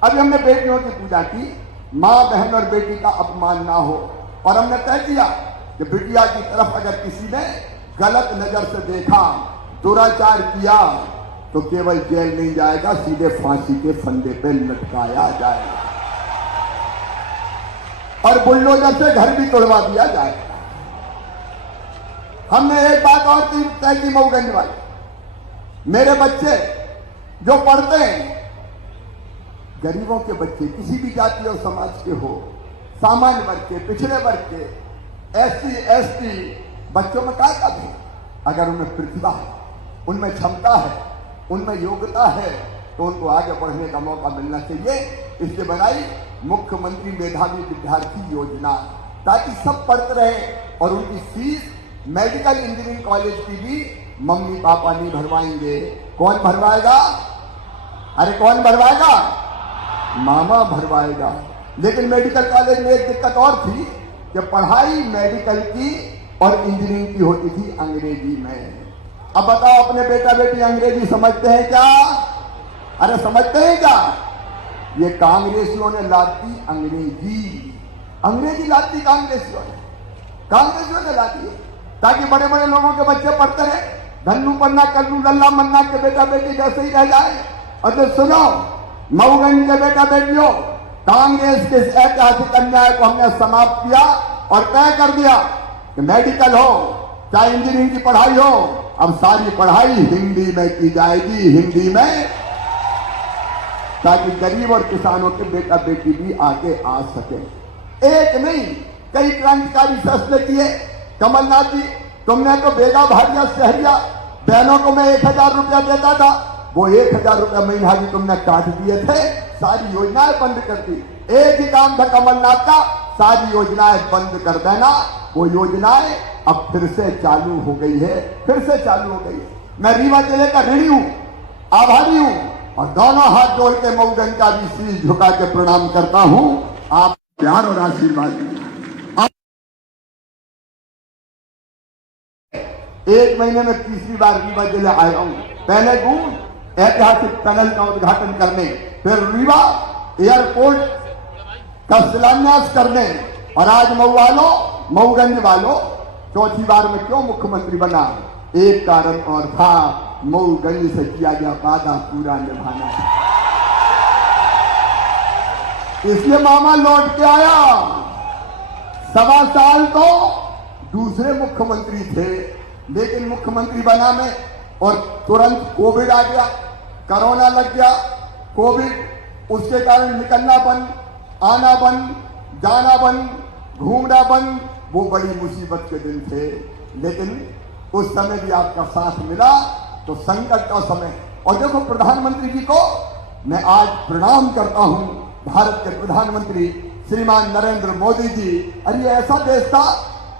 अभी हमने बेटियों की पूजा की। मां, बहन और बेटी का अपमान ना हो। और हमने तय किया कि बिटिया की तरफ अगर किसी ने गलत नजर से देखा, दुराचार किया, तो केवल जेल नहीं जाएगा, सीधे फांसी के फंदे पे लटकाया जाएगा और बुलडोजर से घर भी तोड़वा दिया जाएगा। हमने एक बात और तय की मऊगंज वाली, मेरे बच्चे जो पढ़ते हैं, गरीबों के बच्चे, किसी भी जाति और समाज के हो, सामान्य वर्ग के, पिछड़े वर्ग के, SC ST बच्चों में क्या कमी है? अगर उनमें प्रतिभा है, उनमें क्षमता है, उनमें योग्यता है, तो उनको आगे बढ़ने का मौका मिलना चाहिए। इसलिए बनाई मुख्यमंत्री मेधावी विद्यार्थी योजना, ताकि सब पढ़ते रहे और उनकी फीस मेडिकल इंजीनियरिंग कॉलेज की भी मम्मी पापा नहीं भरवाएंगे। कौन भरवाएगा? अरे कौन भरवाएगा? मामा भरवाएगा। लेकिन मेडिकल कॉलेज में एक दिक्कत और थी कि पढ़ाई मेडिकल की और इंजीनियरिंग की होती थी अंग्रेजी में। अब बताओ, अपने बेटा बेटी अंग्रेजी समझते हैं क्या? अरे समझते हैं क्या? ये कांग्रेसियों ने लाद दी अंग्रेजी लाद दी कांग्रेसियों ने लाद दी, ताकि बड़े बड़े लोगों के बच्चे पढ़ते रहे। धन्नू पन्ना कल्लू लल्ला मन्ना के बेटा बेटी जैसे ही रह जाए। और तो सुनो मऊगंज के बेटा बेटियों, कांग्रेस के ऐतिहासिक अन्याय को हमने समाप्त किया और तय कर दिया कि मेडिकल हो चाहे इंजीनियरिंग की पढ़ाई हो, अब सारी पढ़ाई हिंदी में की जाएगी, हिंदी में, ताकि गरीब और किसानों के बेटा बेटी भी आगे आ सके। एक नहीं, कई क्रांतिकारी फैसले किए। कमलनाथ जी, तुमने तो बेगा भारिया शहरिया बहनों को मैं 1,000 रुपया देता था, वो 1,000 रुपया महीना भी तुमने काट दिए थे, सारी योजनाएं बंद कर दी। एक ही काम था कमलनाथ का, सारी योजनाएं बंद कर देना। वो योजनाएं अब फिर से चालू हो गई है, मैं रीवा जिले का ऋणी हूं, आभारी हूं और दोनों हाथ जोड़ के मऊगंज का भी शीश झुका के प्रणाम करता हूं। आप प्यार और आशीर्वाद दीजिए। 1 महीने में तीसरी बार रीवा जिले आया हूं। पहले गूंज ऐतिहासिक टनल का उद्घाटन करने, फिर रीवा एयरपोर्ट का शिलान्यास करने, और आज मऊ वालों, मऊगंज वालों, चौथी बार में क्यों मुख्यमंत्री बना? एक कारण और था, मऊगंज से किया गया वादा पूरा निभाना था, इसलिए मामा लौट के आया। 1.25 साल तो दूसरे मुख्यमंत्री थे, लेकिन मुख्यमंत्री बना में और तुरंत कोविड आ गया, कोरोना लग गया, कोविड, उसके कारण निकलना बंद, आना बंद, जाना बंद, घूमना बंद, वो बड़ी मुसीबत के दिन थे। लेकिन उस समय भी आपका साथ मिला, तो संकट का समय। और देखो प्रधानमंत्री जी को मैं आज प्रणाम करता हूं, भारत के प्रधानमंत्री श्रीमान नरेंद्र मोदी जी। अरे ये ऐसा देश था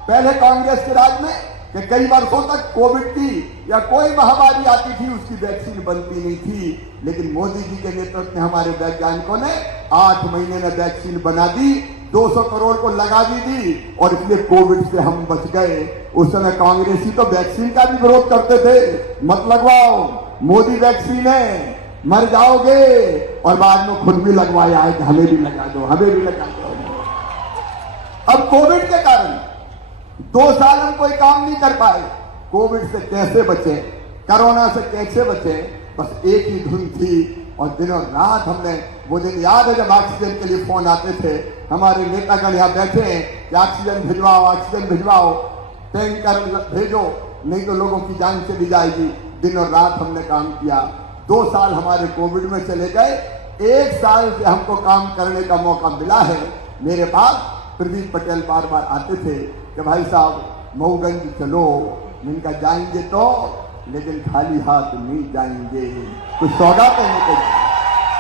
पहले कांग्रेस के राज में कि कई वर्षों तक कोविड की या कोई महामारी आती थी, उसकी वैक्सीन बनती नहीं थी, लेकिन मोदी जी के नेतृत्व में हमारे वैज्ञानिकों ने 8 महीने में वैक्सीन बना दी, 200 करोड़ को लगा भी दी, और इसलिए कोविड से हम बच गए। उस समय कांग्रेसी तो वैक्सीन का भी विरोध करते थे, मत लगवाओ, मोदी वैक्सीन है, मर जाओगे, और बाद में खुद भी लगवाया है कि हमें भी लगा दो, हमें भी लगा दो। अब कोविड के कारण 2 साल हम कोई काम नहीं कर पाए। कोविड से कैसे बचे, कोरोना से कैसे बचे, बस एक ही धुन थी। और दिनों रात हमने, वो दिन याद है जब ऑक्सीजन के लिए फोन आते थे, हमारे नेतागण यहाँ बैठे हैं कि ऑक्सीजन भिजवाओ, ऑक्सीजन भिजवाओ, टैंकर भेजो, नहीं तो लोगों की जान चली जाएगी। दिनों रात हमने काम किया। 2 साल हमारे कोविड में चले गए, 1 साल से हमको काम करने का मौका मिला है। मेरे पास प्रदीप पटेल बार बार आते थे कि भाई साहब मऊगंज चलो, इनका जाएंगे तो, लेकिन खाली हाथ नहीं जाएंगे, कुछ सौगातें लेके।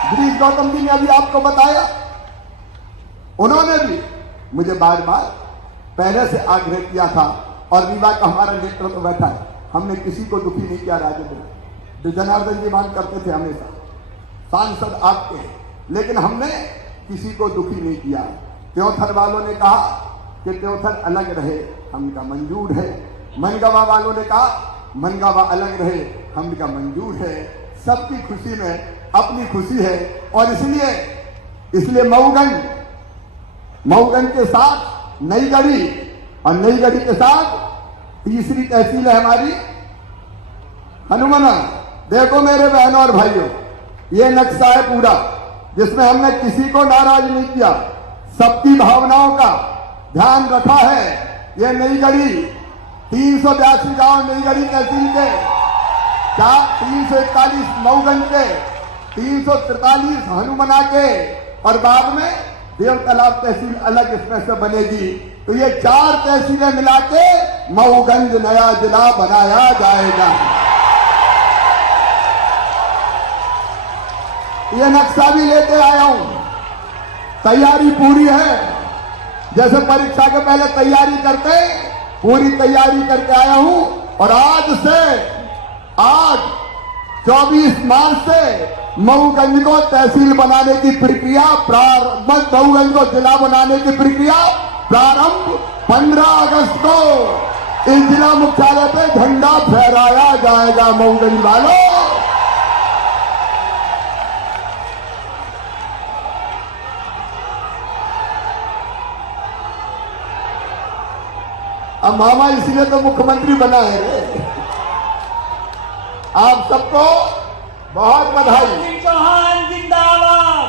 गिरीश गौतम जी ने अभी आपको बताया, उन्होंने भी मुझे बार बार पहले से आग्रह किया था, और रीवा का हमारा नेतृत्व बैठा है, हमने किसी को दुखी नहीं किया। राजेंद्र जनार्दन जी मांग करते थे हमेशा, सांसद आपके, लेकिन हमने किसी को दुखी नहीं किया। त्योथर वालों ने कहा कि त्योथर अलग रहे, हमका मंजूर है। मनगावा वालों ने कहा मनगावा अलग रहे, हमका मंजूर है। सबकी खुशी में अपनी खुशी है, और इसलिए मऊगंज के साथ नई गढ़ी, और नई गढ़ी के साथ तीसरी तहसील है हमारी हनुमाना। देखो मेरे बहनों और भाइयों, ये नक्शा है पूरा, जिसमें हमने किसी को नाराज नहीं किया, सबकी भावनाओं का ध्यान रखा है। ये नई गढ़ी 382 गांव नई गढ़ी तहसील के, 341 मऊगंज के, 343 हनुमाना के, और बाद में देव तालाब तहसील अलग इसमें से बनेगी। तो ये 4 तहसीलें मिला के मऊगंज नया जिला बनाया जाएगा। ये नक्शा भी लेके आया हूं, तैयारी पूरी है। जैसे परीक्षा के पहले तैयारी करते, पूरी तैयारी करके आया हूं। और आज 24 मार्च से मऊगंज को तहसील बनाने की प्रक्रिया प्रारंभ, मऊगंज को जिला बनाने की प्रक्रिया प्रारंभ 15 अगस्त को इस जिला मुख्यालय पे झंडा फहराया जाएगा। मऊगंज वालों, अब मामा इसलिए तो मुख्यमंत्री बना है रे। आप सबको बहुत बधाई। सिंह चौहान जिंदाबाद,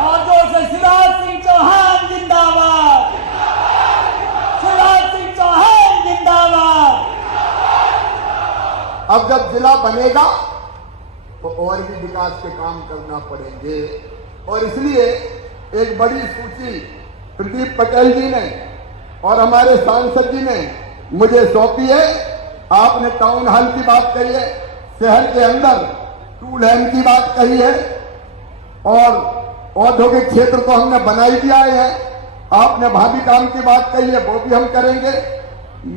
और जोर से शिवराज सिंह चौहान जिंदाबाद, शिवराज सिंह चौहान जिंदाबाद। अब जब जिला बनेगा तो और भी विकास के काम करना पड़ेंगे, और इसलिए एक बड़ी सूची प्रदीप पटेल जी ने और हमारे सांसद जी ने मुझे सौंपी है। आपने टाउन हॉल की बात कही है, शहर के अंदर 2 लेन की बात कही है, और औद्योगिक क्षेत्र तो हमने बना ही दिया है। आपने भावी काम की बात कही है, वो भी हम करेंगे।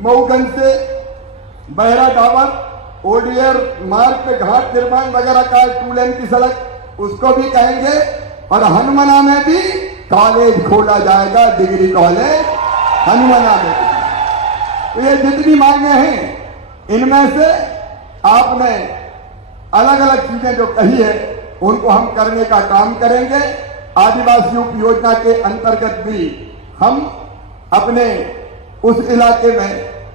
मऊगंज से बहरा डाबर ओडीएर मार्ग पे घाट निर्माण वगैरह का 2 लेन की सड़क, उसको भी कहेंगे। और हनुमाना में भी कॉलेज खोला जाएगा, डिग्री कॉलेज हनुमाना में। तो ये जितनी मांगे हैं इनमें से आपने अलग अलग चीजें जो कही है उनको हम करने का काम करेंगे। आदिवासी उपयोजना के अंतर्गत भी हम अपने उस इलाके में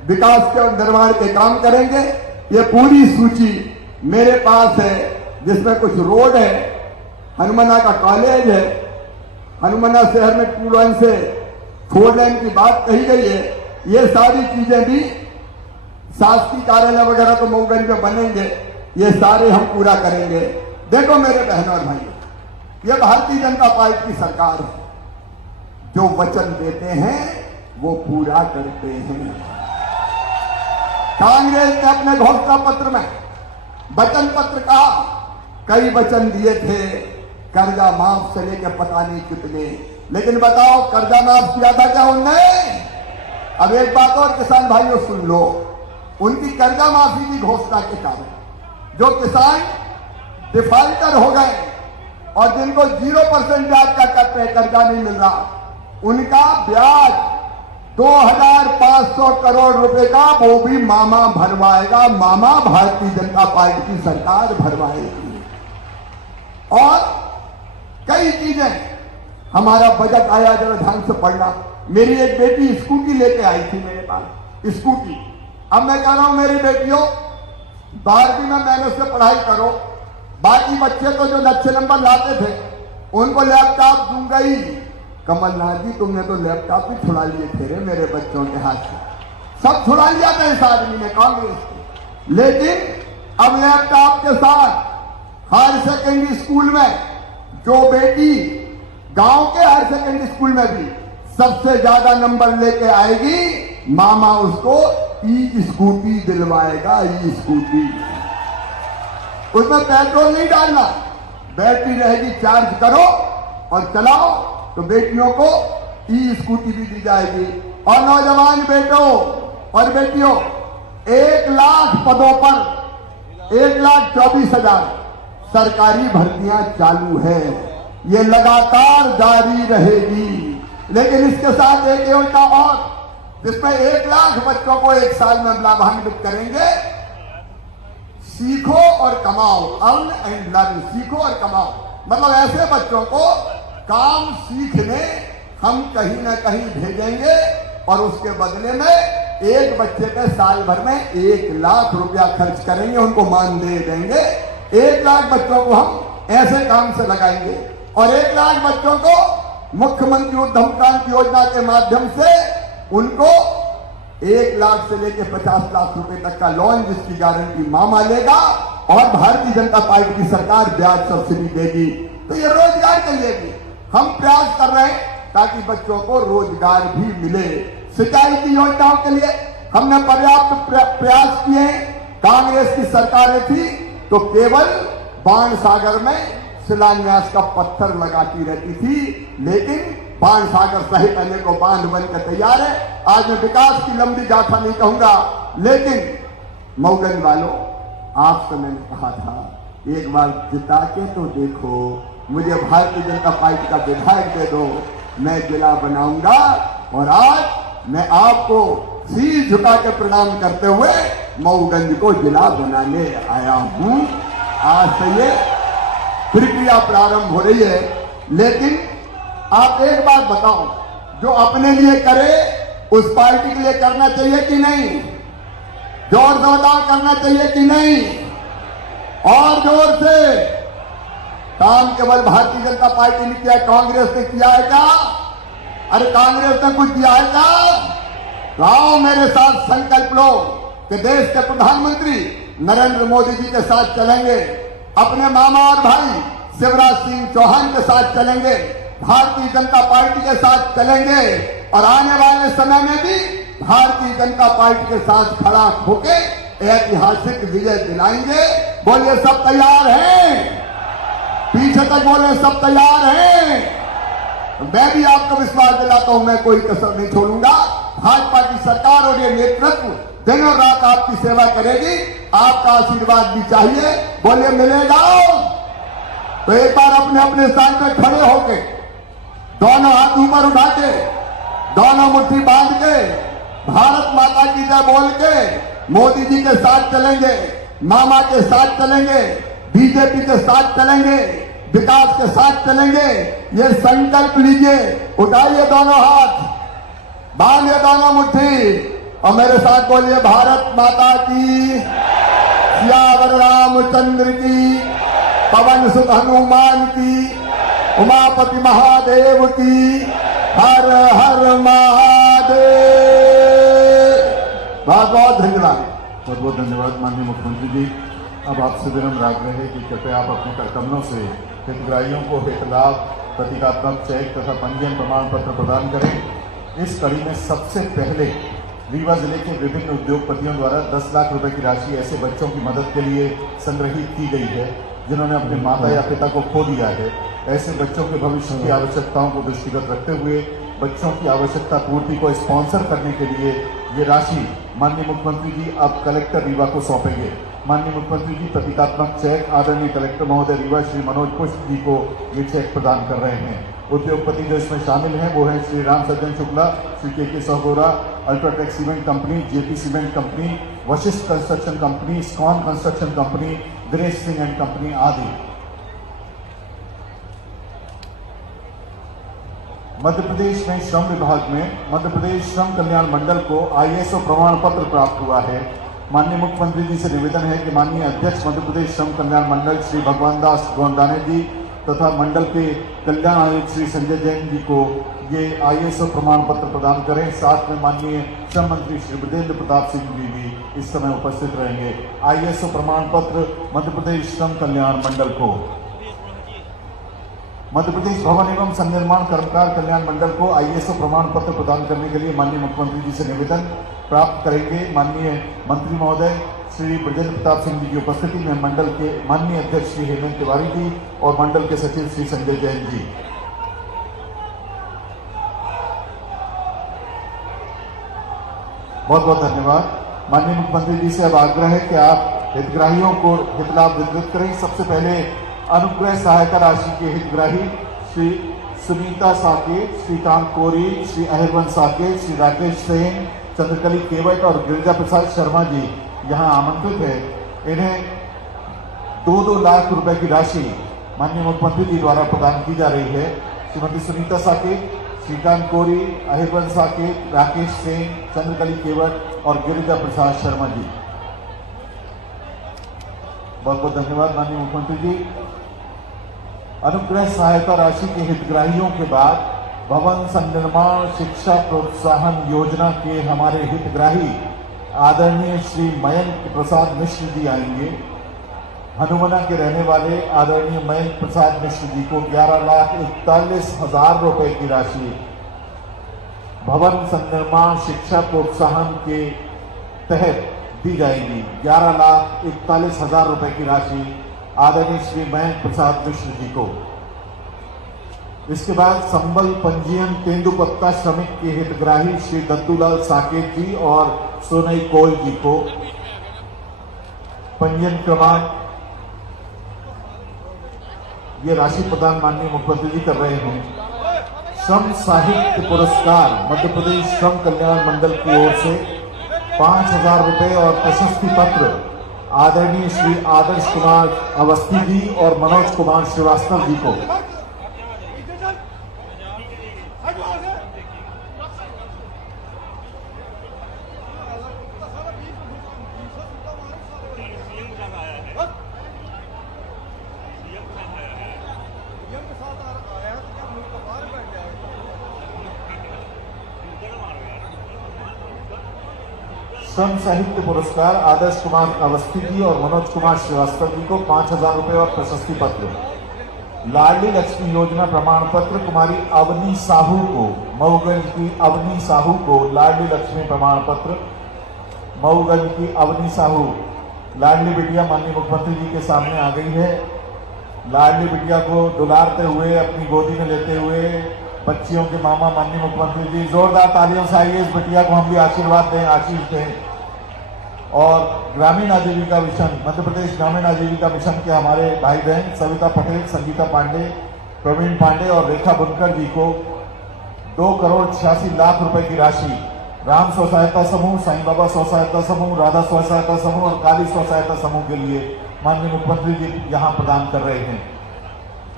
विकास के और निर्माण के काम करेंगे। ये पूरी सूची मेरे पास है, जिसमें कुछ रोड है, हनुमाना का कॉलेज है, हनुमाना शहर में 2 लाइन से 4 लाइन की बात कही गई है। ये सारी चीजें भी शासकीय कार्यालय वगैरह तो मऊगंज में बनेंगे, ये सारे हम पूरा करेंगे। देखो मेरे बहनों और भाइयों, ये भारतीय जनता पार्टी की सरकार है, जो वचन देते हैं वो पूरा करते हैं। कांग्रेस ने अपने घोषणा पत्र में वचन पत्र कहा, कई वचन दिए थे, कर्जा माफ से लेकर पता नहीं कितने, लेकिन बताओ कर्जा माफ किया था क्या उनने? अब एक बात और किसान भाइयों सुन लो, उनकी कर्जा माफी की घोषणा के कारण जो किसान डिफॉल्टर हो गए और जिनको 0% ब्याज का कर्जा नहीं मिल रहा, उनका ब्याज 2500 करोड़ रुपए का वो भी मामा भरवाएगा। मामा भारतीय जनता पार्टी की सरकार भरवाएगी। और कई चीजें, हमारा बजट आया, जरा ध्यान से पढ़ना। मेरी एक बेटी स्कूटी लेके आई थी मेरे पास, स्कूटी। अब मैं कह रहा हूं मेरी बेटियों, 12वीं में मेहनत से पढ़ाई करो, बाकी बच्चे तो जो अच्छे नंबर लाते थे उनको लैपटॉप दूंगा ही। कमलनाथ जी, तुमने तो लैपटॉप भी छुड़ा लिए थे रे मेरे बच्चों के हाथ से, सब छुड़ा लिया था इस आदमी ने, कांग्रेस ने। लेकिन अब लैपटॉप के साथ हायर सेकेंडरी स्कूल में जो बेटी गांव के हायर सेकेंडरी स्कूल में भी सबसे ज्यादा नंबर लेके आएगी, मामा उसको ई स्कूटी दिलवाएगा। ई स्कूटी, उसमें पेट्रोल नहीं डालना, बैटरी रहेगी, चार्ज करो और चलाओ, तो बेटियों को ई स्कूटी भी दी जाएगी। और नौजवान बेटों और बेटियों, 1 लाख पदों पर 1,24,000 सरकारी भर्तियां चालू है, ये लगातार जारी रहेगी। लेकिन इसके साथ एक योजना और, जिसमें 1 लाख बच्चों को 1 साल में लाभान्वित करेंगे। सीखो और कमाओ, अर्न एंड लर्न, सीखो और कमाओ। मतलब ऐसे बच्चों को काम सीखने हम कहीं ना कहीं भेजेंगे और उसके बदले में एक बच्चे पे साल भर में 1 लाख रुपया खर्च करेंगे, उनको मान दे देंगे। 1 लाख बच्चों को हम ऐसे काम से लगाएंगे और 1 लाख बच्चों को मुख्यमंत्री उद्यम क्रांति योजना के माध्यम से उनको 1 लाख से लेकर 50 लाख रुपए तक का लोन, जिसकी गारंटी मामा लेगा और भारतीय जनता पार्टी की सरकार ब्याज सब्सिडी देगी। तो ये रोजगार के लिए भी हम प्रयास कर रहे हैं ताकि बच्चों को रोजगार भी मिले। सिंचाई की योजनाओं के लिए हमने पर्याप्त प्रयास किए। कांग्रेस की सरकारें थी तो केवल बाण सागर में शिलान्यास का पत्थर लगाती रहती थी, लेकिन बाण सागर सहित अनेकों बांध बनकर तैयार है। आज मैं विकास की लंबी गाथा नहीं कहूंगा, लेकिन मऊगंज वालों, आपसे मैंने कहा था एक बार जिता के तो देखो, मुझे भारतीय जनता पार्टी का विधायक दे दो, मैं जिला बनाऊंगा। और आज मैं आपको शीश झुका के प्रणाम करते हुए मऊगंज को जिला बनाने आया हूं। आज से ये प्रक्रिया प्रारंभ हो रही है। लेकिन आप एक बात बताओ, जो अपने लिए करे उस पार्टी के लिए करना चाहिए कि नहीं? जोर से बताओ, करना चाहिए कि नहीं? और जोर से। काम केवल भारतीय जनता पार्टी ने किया, कांग्रेस ने किया है क्या? अरे कांग्रेस ने कुछ किया है क्या? तो आओ मेरे साथ संकल्प लो कि देश के प्रधानमंत्री नरेंद्र मोदी जी के साथ चलेंगे, अपने मामा और भाई शिवराज सिंह चौहान के साथ चलेंगे, भारतीय जनता पार्टी के साथ चलेंगे और आने वाले समय में भी भारतीय जनता पार्टी के साथ खड़ा होकर ऐतिहासिक विजय दिलाएंगे। बोलिए सब तैयार हैं? पीछे तक बोले सब तैयार हैं? मैं भी आपको विश्वास दिलाता हूं, मैं कोई कसर नहीं छोड़ूंगा। भाजपा की सरकार और ये नेतृत्व दिन और रात आपकी सेवा करेगी। आपका आशीर्वाद भी चाहिए। बोले मिलेगा? तो एक बार अपने अपने स्थान पर खड़े होके दोनों हाथ ऊपर उठा के, दोनों मुट्ठी बांध के भारत माता की जय बोल के मोदी जी के साथ चलेंगे, मामा के साथ चलेंगे, बीजेपी के साथ चलेंगे, विकास के साथ चलेंगे। ये संकल्प लीजिए, उठाइए दोनों हाथ, बांधिए दोनों मुट्ठी और मेरे साथ बोलिए भारत माता की, सियावर रामचंद्र की, पवन सुत हनुमान की, उमापति महादेव की, हर हर महादेव। बहुत बहुत धन्यवाद। बहुत बहुत धन्यवाद माननीय मुख्यमंत्री जी। अब आपसे विनम्र आग्रह है कि कृपया आप अपने कर्तव्यों से हितग्राहियों को हित लाभ, प्रतीकात्मक चेक तथा पंजीयन प्रमाण पत्र प्रदान करें। इस कड़ी में सबसे पहले रीवा जिले के विभिन्न उद्योगपतियों द्वारा 10 लाख रुपए की राशि ऐसे बच्चों की मदद के लिए संग्रहित की गई है जिन्होंने अपने माता या पिता को खो दिया है। ऐसे बच्चों के भविष्य की आवश्यकताओं को दृष्टिगत रखते हुए बच्चों की आवश्यकता पूर्ति को स्पॉन्सर करने के लिए ये राशि माननीय मुख्यमंत्री जी अब कलेक्टर रीवा को सौंपेंगे। माननीय मुख्यमंत्री जी प्रतीकात्मक चेक आदरणीय कलेक्टर महोदय रीवा श्री मनोज पुष्प जी को ये चेक प्रदान कर रहे हैं। उद्योगपति जो इसमें शामिल हैं वो हैं श्री राम सज्जन Shukla, Shri K Sahgora, UltraTech cement company, JP cement company, Vashishtha construction company, Scon construction company, Dinesh Singh and company आदि। मध्य प्रदेश में श्रम विभाग में मध्य प्रदेश श्रम कल्याण मंडल को ISO प्रमाण पत्र प्राप्त हुआ है। माननीय मुख्यमंत्री जी से निवेदन है कि माननीय अध्यक्ष मध्य प्रदेश श्रम कल्याण मंडल श्री भगवान दास गोंदाने जी तथा मंडल के कल्याण आयुक्त श्री संजय जैन जी को ये ISO प्रमाण पत्र प्रदान करें। साथ में माननीय श्रम मंत्री श्री ब्रजेंद्र प्रताप सिंह जी भी इस समय उपस्थित रहेंगे। ISO प्रमाण पत्र मध्य प्रदेश श्रम कल्याण मंडल को। मध्य प्रदेश भवन एवं संनिर्माण कर्मकार कल्याण मंडल को ISO प्रमाण पत्र प्रदान करने के लिए माननीय मुख्यमंत्री जी से निवेदन प्राप्त करेंगे। माननीय मंत्री महोदय श्री ब्रजेंद्र प्रताप सिंह जी की उपस्थिति में मंडल के माननीय अध्यक्ष श्री हेमंत तिवारी जी और मंडल के सचिव श्री संजय जैन जी। बहुत बहुत धन्यवाद। माननीय मुख्यमंत्री जी से अब आग्रह है कि आप हितग्राहियों को हित लाभ वितरित करें। सबसे पहले अनुग्रह सहायता राशि के हितग्राही श्री सुनीता साकेत, श्रीकांत कोरी, श्री अहिरवंश साकेत, श्री राकेश सेन, चंद्रकली केवट और गिरिजा प्रसाद शर्मा जी यहाँ आमंत्रित है। इन्हें 2-2 लाख रुपए की राशि माननीय मुख्यमंत्री जी द्वारा प्रदान की जा रही है। श्रीमती सुनीता साकेत, श्रीकांत कोरी, अहिरवंश साकेत, राकेश सेन, चंद्रकली केवट और गिरिजा प्रसाद शर्मा जी। बहुत बहुत धन्यवाद माननीय मुख्यमंत्री जी। अनुग्रह सहायता राशि के हितग्राहियों के बाद भवन संनिर्माण शिक्षा प्रोत्साहन योजना के हमारे हितग्राही आदरणीय श्री मयंक प्रसाद मिश्र जी आएंगे। हनुमना के रहने वाले आदरणीय मयंक प्रसाद मिश्र जी को 11,41,000 रुपए की राशि भवन संनिर्माण शिक्षा प्रोत्साहन के तहत दी जाएगी। 11,41,000 रुपए की राशि आदरणीय श्री मयंक प्रसाद मिश्र जी को। इसके बाद संबल पंजीयन तेंदुपत्ता श्रमिक के हितग्राही श्री दत्तूलाल साकेत जी और सोनई कोल जी को पंजीयन क्रमांक ये राशि प्रदान माननीय मुख्यमंत्री जी कर रहे हैं। श्रम साहित्य पुरस्कार मध्य प्रदेश श्रम कल्याण मंडल की ओर से 5,000 रुपए और प्रशस्ति पत्र आदरणीय श्री आदर्श कुमार अवस्थी जी और मनोज कुमार श्रीवास्तव जी को। श्रम साहित्य पुरस्कार आदर्श कुमार अवस्थी जी और मनोज कुमार श्रीवास्तव जी को 5,000 रुपए और प्रशस्ति पत्र। लाडली लक्ष्मी योजना प्रमाण पत्र कुमारी अवनी साहू को, मऊगंज की अवनी साहू को लाडली लक्ष्मी प्रमाण पत्र। मऊगंज की अवनी साहू लाडली बिटिया माननीय मुख्यमंत्री जी के सामने आ गई है। लाडली बिटिया को दुलारते हुए अपनी गोदी में लेते हुए बच्चियों के मामा माननीय मुख्यमंत्री जी जोरदार तालियों से आइए इस बिटिया को हम भी आशीर्वाद दें, आशीष दें। और ग्रामीण आजीविका मिशन मध्य प्रदेश ग्रामीण आजीविका मिशन के हमारे भाई बहन सविता पटेल, संगीता पांडे, प्रवीण पांडे और रेखा बुनकर जी को 2,86,00,000 रुपए की राशि राम स्व सहायता समूह, साईं बाबा स्व सहायता समूह, राधा स्व सहायता समूह और काली स्व सहायता समूह के लिए माननीय मुख्यमंत्री जी यहाँ प्रदान कर रहे हैं।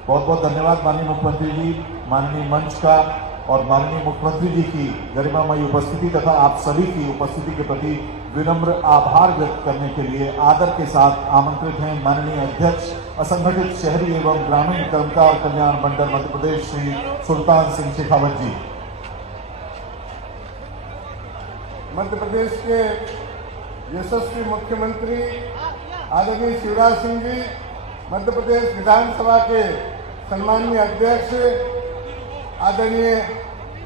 बहुत बहुत धन्यवाद माननीय मुख्यमंत्री जी, माननीय मंच का और माननीय मुख्यमंत्री जी की गरिमामयी उपस्थिति तथा आप सभी की उपस्थिति के प्रति विनम्र आभार व्यक्त करने के लिए आदर के साथ आमंत्रित हैं माननीय अध्यक्ष असंगठित शहरी एवं ग्रामीण कर्मकार कल्याण मंडल मध्य प्रदेश श्री सुल्तान सिंह शेखावत जी। मध्य प्रदेश के यशस्वी मुख्यमंत्री आदरणीय शिवराज सिंह जी, मध्य प्रदेश विधानसभा के सम्माननीय अध्यक्ष आदरणीय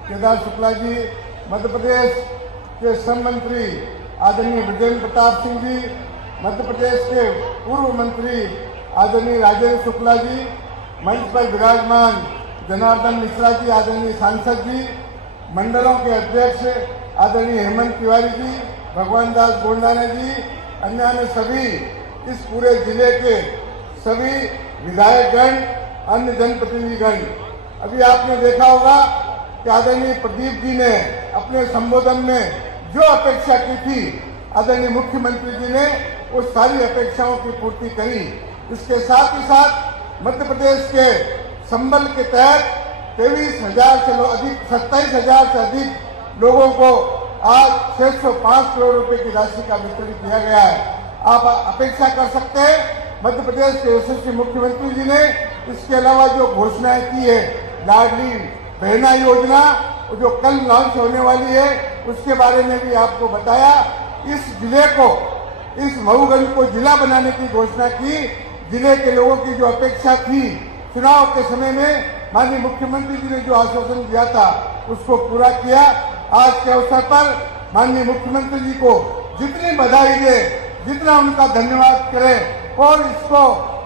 केदार शुक्ला जी, मध्य प्रदेश के श्रम मंत्री आदरणीय विजेंद्र प्रताप सिंह जी, मध्य प्रदेश के पूर्व मंत्री आदरणीय राजेंद्र शुक्ला जी, मंच पर विराजमान जनार्दन मिश्रा जी, आदरणीय सांसद जी, मंडलों के अध्यक्ष आदरणीय हेमंत तिवारी जी, भगवान दास गोंडाना जी, अन्य सभी इस पूरे जिले के सभी विधायकगण, अन्य जनप्रतिनिधिगण। अभी आपने देखा होगा कि आदरणीय प्रदीप जी ने अपने संबोधन में जो अपेक्षा की थी, आदरणीय मुख्यमंत्री जी ने वो सारी अपेक्षाओं की पूर्ति करी। इसके साथ ही साथ मध्य प्रदेश के संबल के तहत 23,000 से अधिक 27,000 से अधिक लोगों को आज 605 करोड़ रुपए की राशि का वितरण किया गया है। आप अपेक्षा कर सकते हैं मध्य प्रदेश के यशस्वी मुख्यमंत्री जी ने इसके अलावा जो घोषणाएं की है, लाडली बहना योजना जो कल लॉन्च होने वाली है, उसके बारे में भी आपको बताया। इस जिले को, इस मऊगंज को जिला बनाने की घोषणा की। जिले के लोगों की जो अपेक्षा थी, चुनाव के समय में माननीय मुख्यमंत्री जी ने जो आश्वासन दिया था उसको पूरा किया। आज के अवसर पर माननीय मुख्यमंत्री जी को जितनी बधाई दे, जितना उनका धन्यवाद करें और इसको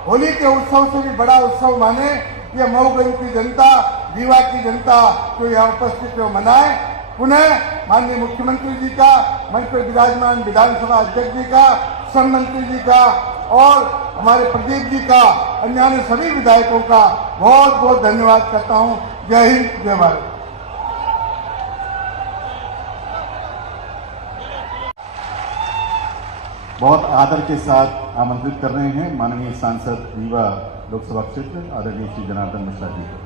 होली के उत्सव से भी बड़ा उत्सव माने। यह मऊगंज की जनता, रीवा की जनता जो यहाँ उपस्थित है मनाए। पुनः माननीय मुख्यमंत्री जी का, मंच पर विराजमान विधानसभा अध्यक्ष जी का, श्रम मंत्री जी का और हमारे प्रदीप जी का, अन्य सभी विधायकों का बहुत बहुत धन्यवाद करता हूँ। जय हिंद, जय भारत। बहुत आदर के साथ आमंत्रित कर रहे हैं माननीय सांसद रीवा लोकसभा क्षेत्र आदरणीय श्री जनार्दन मिश्रा जी को।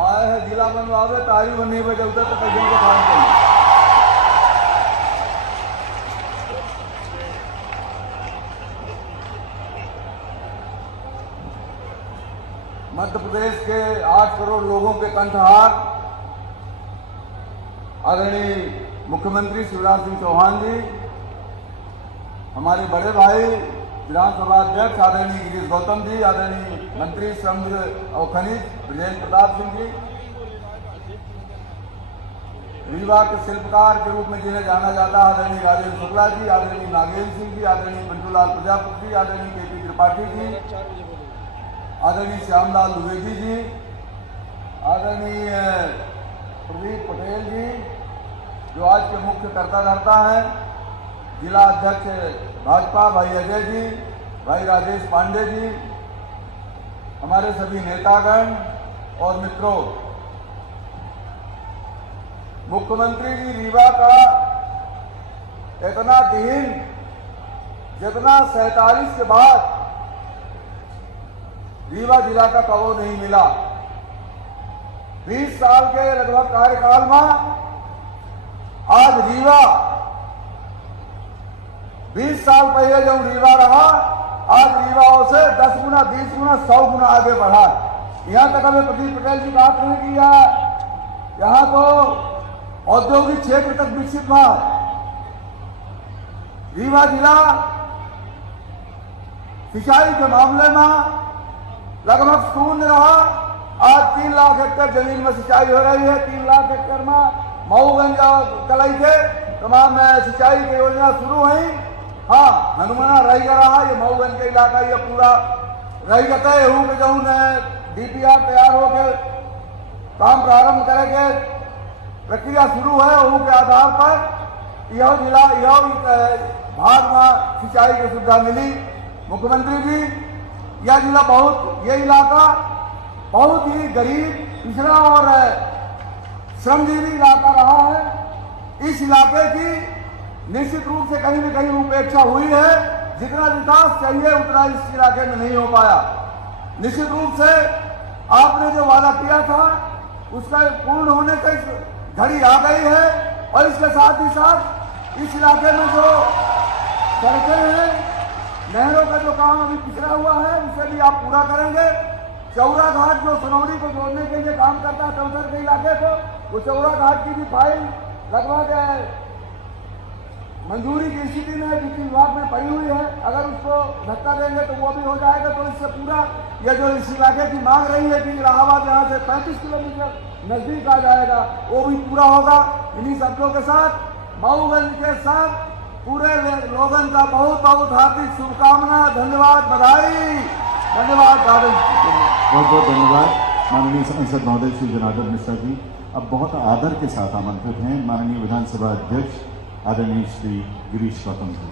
आए है जिला बनवावे, तारी बनने में चलते तो कैसे को काम करें। मध्य प्रदेश के 8 करोड़ लोगों के कंठहार आदरणीय मुख्यमंत्री शिवराज सिंह चौहान जी, हमारे बड़े भाई विधानसभा अध्यक्ष आदरणीय गिरीश गौतम जी, आदरणीय मंत्री श्रम और खनिज विजेंद्र प्रताप सिंह जी, रीवा के शिल्पकार के रूप में जिन्हें जाना जाता है आदरणीय राजेंद्र शुक्ला जी, आदरणीय नागेंद्र सिंह जी, आदरणीय पिंटूलाल प्रजापति जी, आदरणीय केपी त्रिपाठी जी, आदरणीय श्यामलाल द्विवेदी जी, आदरणीय प्रदीप पटेल जी जो आज के मुख्य कर्ता धर्ता हैं, जिला अध्यक्ष भाजपा भाई अजय जी, भाई राजेश पांडे जी, हमारे सभी नेतागण और मित्रों, मुख्यमंत्री जी रीवा का इतना दिन जितना 47 के बाद रीवा जिला का कबो नहीं मिला। 20 साल के लगभग कार्यकाल में आज रीवा 20 साल पहले जब रीवा रहा, आज रीवाओं से 10 गुना, 20 गुना, 100 गुना आगे बढ़ा। यहां तक हमें प्रदीप पटेल जी बात नहीं की है, यहां तो औद्योगिक क्षेत्र तक विकसित हुआ। रीवा जिला सिंचाई के मामले में लगभग शून्य रहा। आज 3 लाख हेक्टेयर जमीन में सिंचाई हो रही है। 3 लाख हेक्टेयर में मऊगंज और कलाई थे तमाम सिंचाई की योजना शुरू हुई। हाँ, हनुमाना रही रहा, ये मऊगंज के इलाका ये पूरा रही गए हूँ कि जो डीपीआर तैयार होकर काम प्रारंभ करेंगे, प्रक्रिया शुरू है। वह के आधार पर यह जिला यह भाग में सिंचाई की सुविधा मिली। मुख्यमंत्री जी यह जिला ये इलाका बहुत ही गरीब, पिछड़ा और श्रमजीवी इलाका रहा है। इस इलाके की निश्चित रूप से कहीं न कहीं उपेक्षा हुई है। जितना विकास चाहिए उतना इस इलाके में नहीं हो पाया। निश्चित रूप से आपने जो वादा किया था उसका पूर्ण होने तक घड़ी आ गई है और इसके साथ ही साथ इस इलाके में जो सड़कें हैं, नहरों का जो काम अभी पिछड़ा हुआ है उसे भी आप पूरा करेंगे। चौरा घाट जो सनौरी को जोड़ने के लिए काम करता है चौधर के इलाके को, वो चौरा घाट की भी फाइल लगभग मंजूरी की स्थिति में वित्त विभाग में पड़ी हुई है। अगर उसको धक्का देंगे तो वो भी हो जाएगा। तो इससे पूरा यह जो इस इलाके की मांग रही है कि इलाहाबाद यहाँ से 35 किलोमीटर नजदीक आ जाएगा, वो भी पूरा होगा। इन्हीं शब्दों के साथ मऊगंज के साथ पूरे लोगन का बहुत बहुत हार्दिक शुभकामना, धन्यवाद, बधाई, धन्यवाद। बहुत बहुत धन्यवाद माननीय सांसद महोदय श्री जनार्दन मिश्रा जी। अब बहुत आदर के साथ आमंत्रित हैं माननीय विधानसभा अध्यक्ष आदरणीय श्री गिरीश गौतम जी।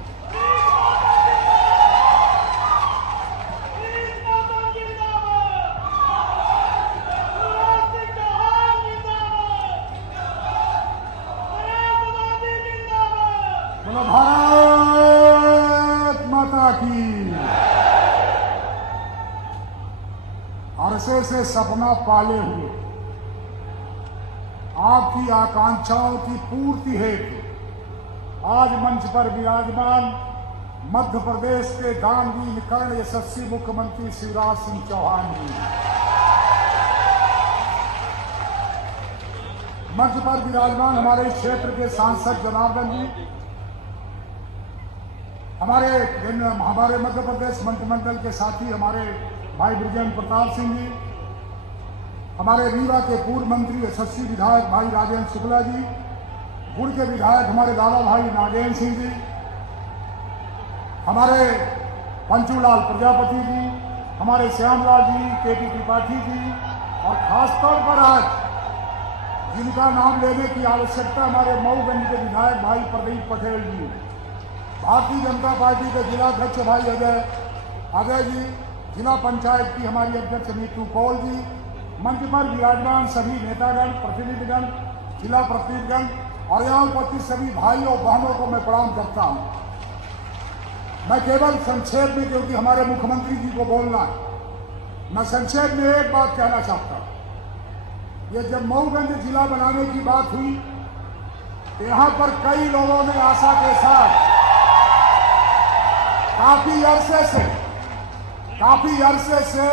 भारत माता की। अरसे से सपना पाले हुए आपकी आकांक्षाओं की पूर्ति हेतु आज मंच पर विराजमान मध्य प्रदेश के दानवीर कर्ण यशस्वी मुख्यमंत्री शिवराज सिंह चौहान जी, मंच पर विराजमान हमारे क्षेत्र के सांसद जनार्दन जी, हमारे मध्य प्रदेश मंत्रिमंडल के साथी हमारे भाई बृजेंद्र प्रताप सिंह जी, हमारे रीवा के पूर्व मंत्री यशस्वी विधायक भाई राजेंद्र शुक्ला जी, गुड़ के विधायक हमारे दादा भाई नागेंद्र सिंह जी, हमारे पंचूलाल प्रजापति जी, हमारे श्यामलाल जी, केपी त्रिपाठी जी, और खासतौर पर आज जिनका नाम लेने की आवश्यकता हमारे मऊगंज के विधायक भाई प्रदीप पटेल जी, भारतीय जनता पार्टी के जिलाध्यक्ष भाई अजय जी, जिला पंचायत की हमारी अध्यक्ष नीतू कौल जी, मंच पर विराजमान सभी नेतागण, प्रतिनिधिगण, जिला प्रतिनिधिगण और यहाँ उपस्थित सभी भाइयों बहनों को मैं प्रणाम करता हूँ। मैं केवल संक्षेप में, क्योंकि हमारे मुख्यमंत्री जी को बोलना है, मैं संक्षेप में एक बात कहना चाहता हूँ। ये जब मऊगंज जिला बनाने की बात हुई तो यहाँ पर कई लोगों ने आशा के साथ काफी अरसे से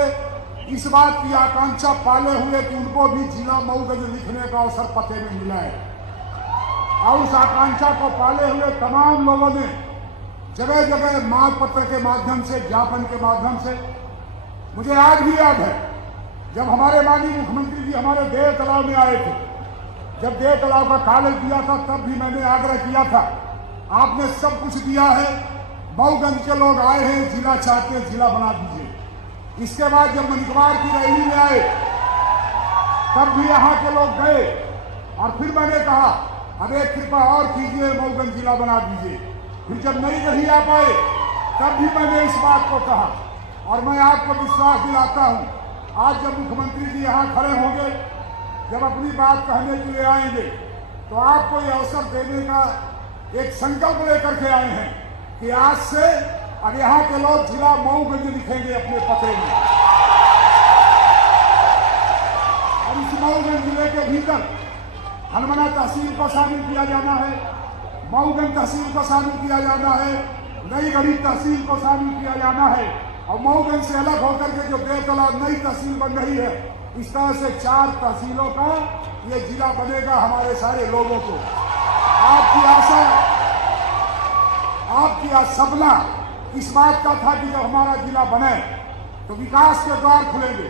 इस बात की आकांक्षा पाले हुए कि उनको भी जिला मऊगंज लिखने का अवसर पते में मिला है। और उस आकांक्षा को पाले हुए तमाम लोगों ने जगह जगह मांग पत्र के माध्यम से, ज्ञापन के माध्यम से, मुझे आज भी याद है जब हमारे माननीय मुख्यमंत्री जी हमारे देव तालाब में आए थे, जब देव तालाब का कागज दिया था तब भी मैंने आग्रह किया था, आपने सब कुछ दिया है, मऊगंज के लोग आए हैं, जिला चाहते हैं, जिला बना दीजिए। इसके बाद जब मनिकवार की रैली में आए तब भी यहाँ के लोग गए और फिर मैंने कहा अब एक कृपा और कीजिए, मऊगंज जिला बना दीजिए। फिर जब नहीं रही आ पाए तब भी मैंने इस बात को कहा और मैं आपको विश्वास दिलाता हूँ, आज जब मुख्यमंत्री जी यहाँ खड़े होंगे, जब अपनी बात कहने के लिए आएंगे तो आपको ये अवसर देने का एक संकल्प लेकर के आए हैं कि आज से अब यहाँ के लोग जिला मऊगंज लिखेंगे अपने पते में। और इस मऊगंज जिले के भीतर हनुमाना तहसील को शामिल किया जाना है, मऊगंज तहसील को शामिल किया जाना है, नई गढ़ी तहसील को शामिल किया जाना है और मऊगंज से अलग होकर के जो देव तालाब नई तहसील बन रही है, इस तरह से 4 तहसीलों का ये जिला बनेगा हमारे सारे लोगों को। आपकी आशा, आपकी सपना इस बात का था कि जब हमारा जिला बने तो विकास के द्वार खुलेंगे,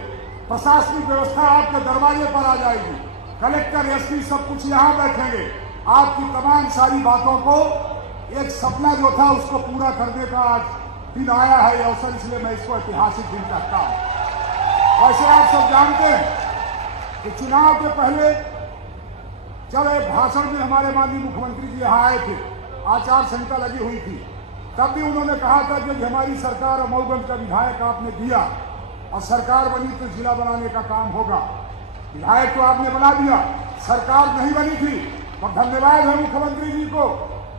प्रशासनिक व्यवस्था आपके दरवाजे पर आ जाएगी, कलेक्टर एसपी सब कुछ यहाँ बैठेंगे। आपकी तमाम सारी बातों को, एक सपना जो था उसको पूरा करने का आज दिन आया है अवसर, इसलिए मैं इसको ऐतिहासिक दिन कहता हूँ। वैसे आप सब जानते हैं कि चुनाव के पहले जब एक भाषण में हमारे माननीय मुख्यमंत्री जी यहाँ आए थे, आचार संहिता लगी हुई थी, तब भी उन्होंने कहा था कि हमारी सरकार अमौगंज का विधायक आपने दिया और सरकार बनी तो जिला बनाने का काम होगा। विधायक तो आपने बना दिया, सरकार नहीं बनी थी। और धन्यवाद है मुख्यमंत्री जी को,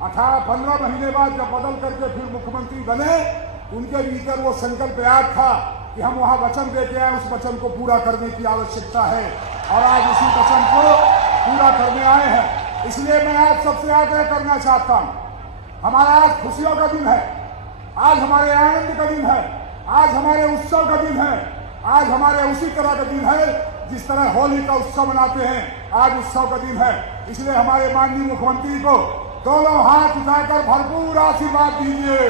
15 महीने बाद जब बदल करके फिर मुख्यमंत्री बने, उनके भीतर वो संकल्प याद था कि हम वहां वचन देके आए, उस वचन को पूरा करने की आवश्यकता है और आज उसी वचन को पूरा करने आए हैं। इसलिए मैं आज सबसे आग्रह करना चाहता हूं, हमारा आज खुशियों का दिन है, आज हमारे आनंद का दिन है, आज हमारे उत्सव का दिन है, आज हमारे उसी तरह का दिन है जिस तरह होली का उत्सव मनाते हैं, आज उत्सव का दिन है। इसलिए हमारे माननीय मुख्यमंत्री को दोनों हाथ उठाकर भरपूर आशीर्वाद दीजिए।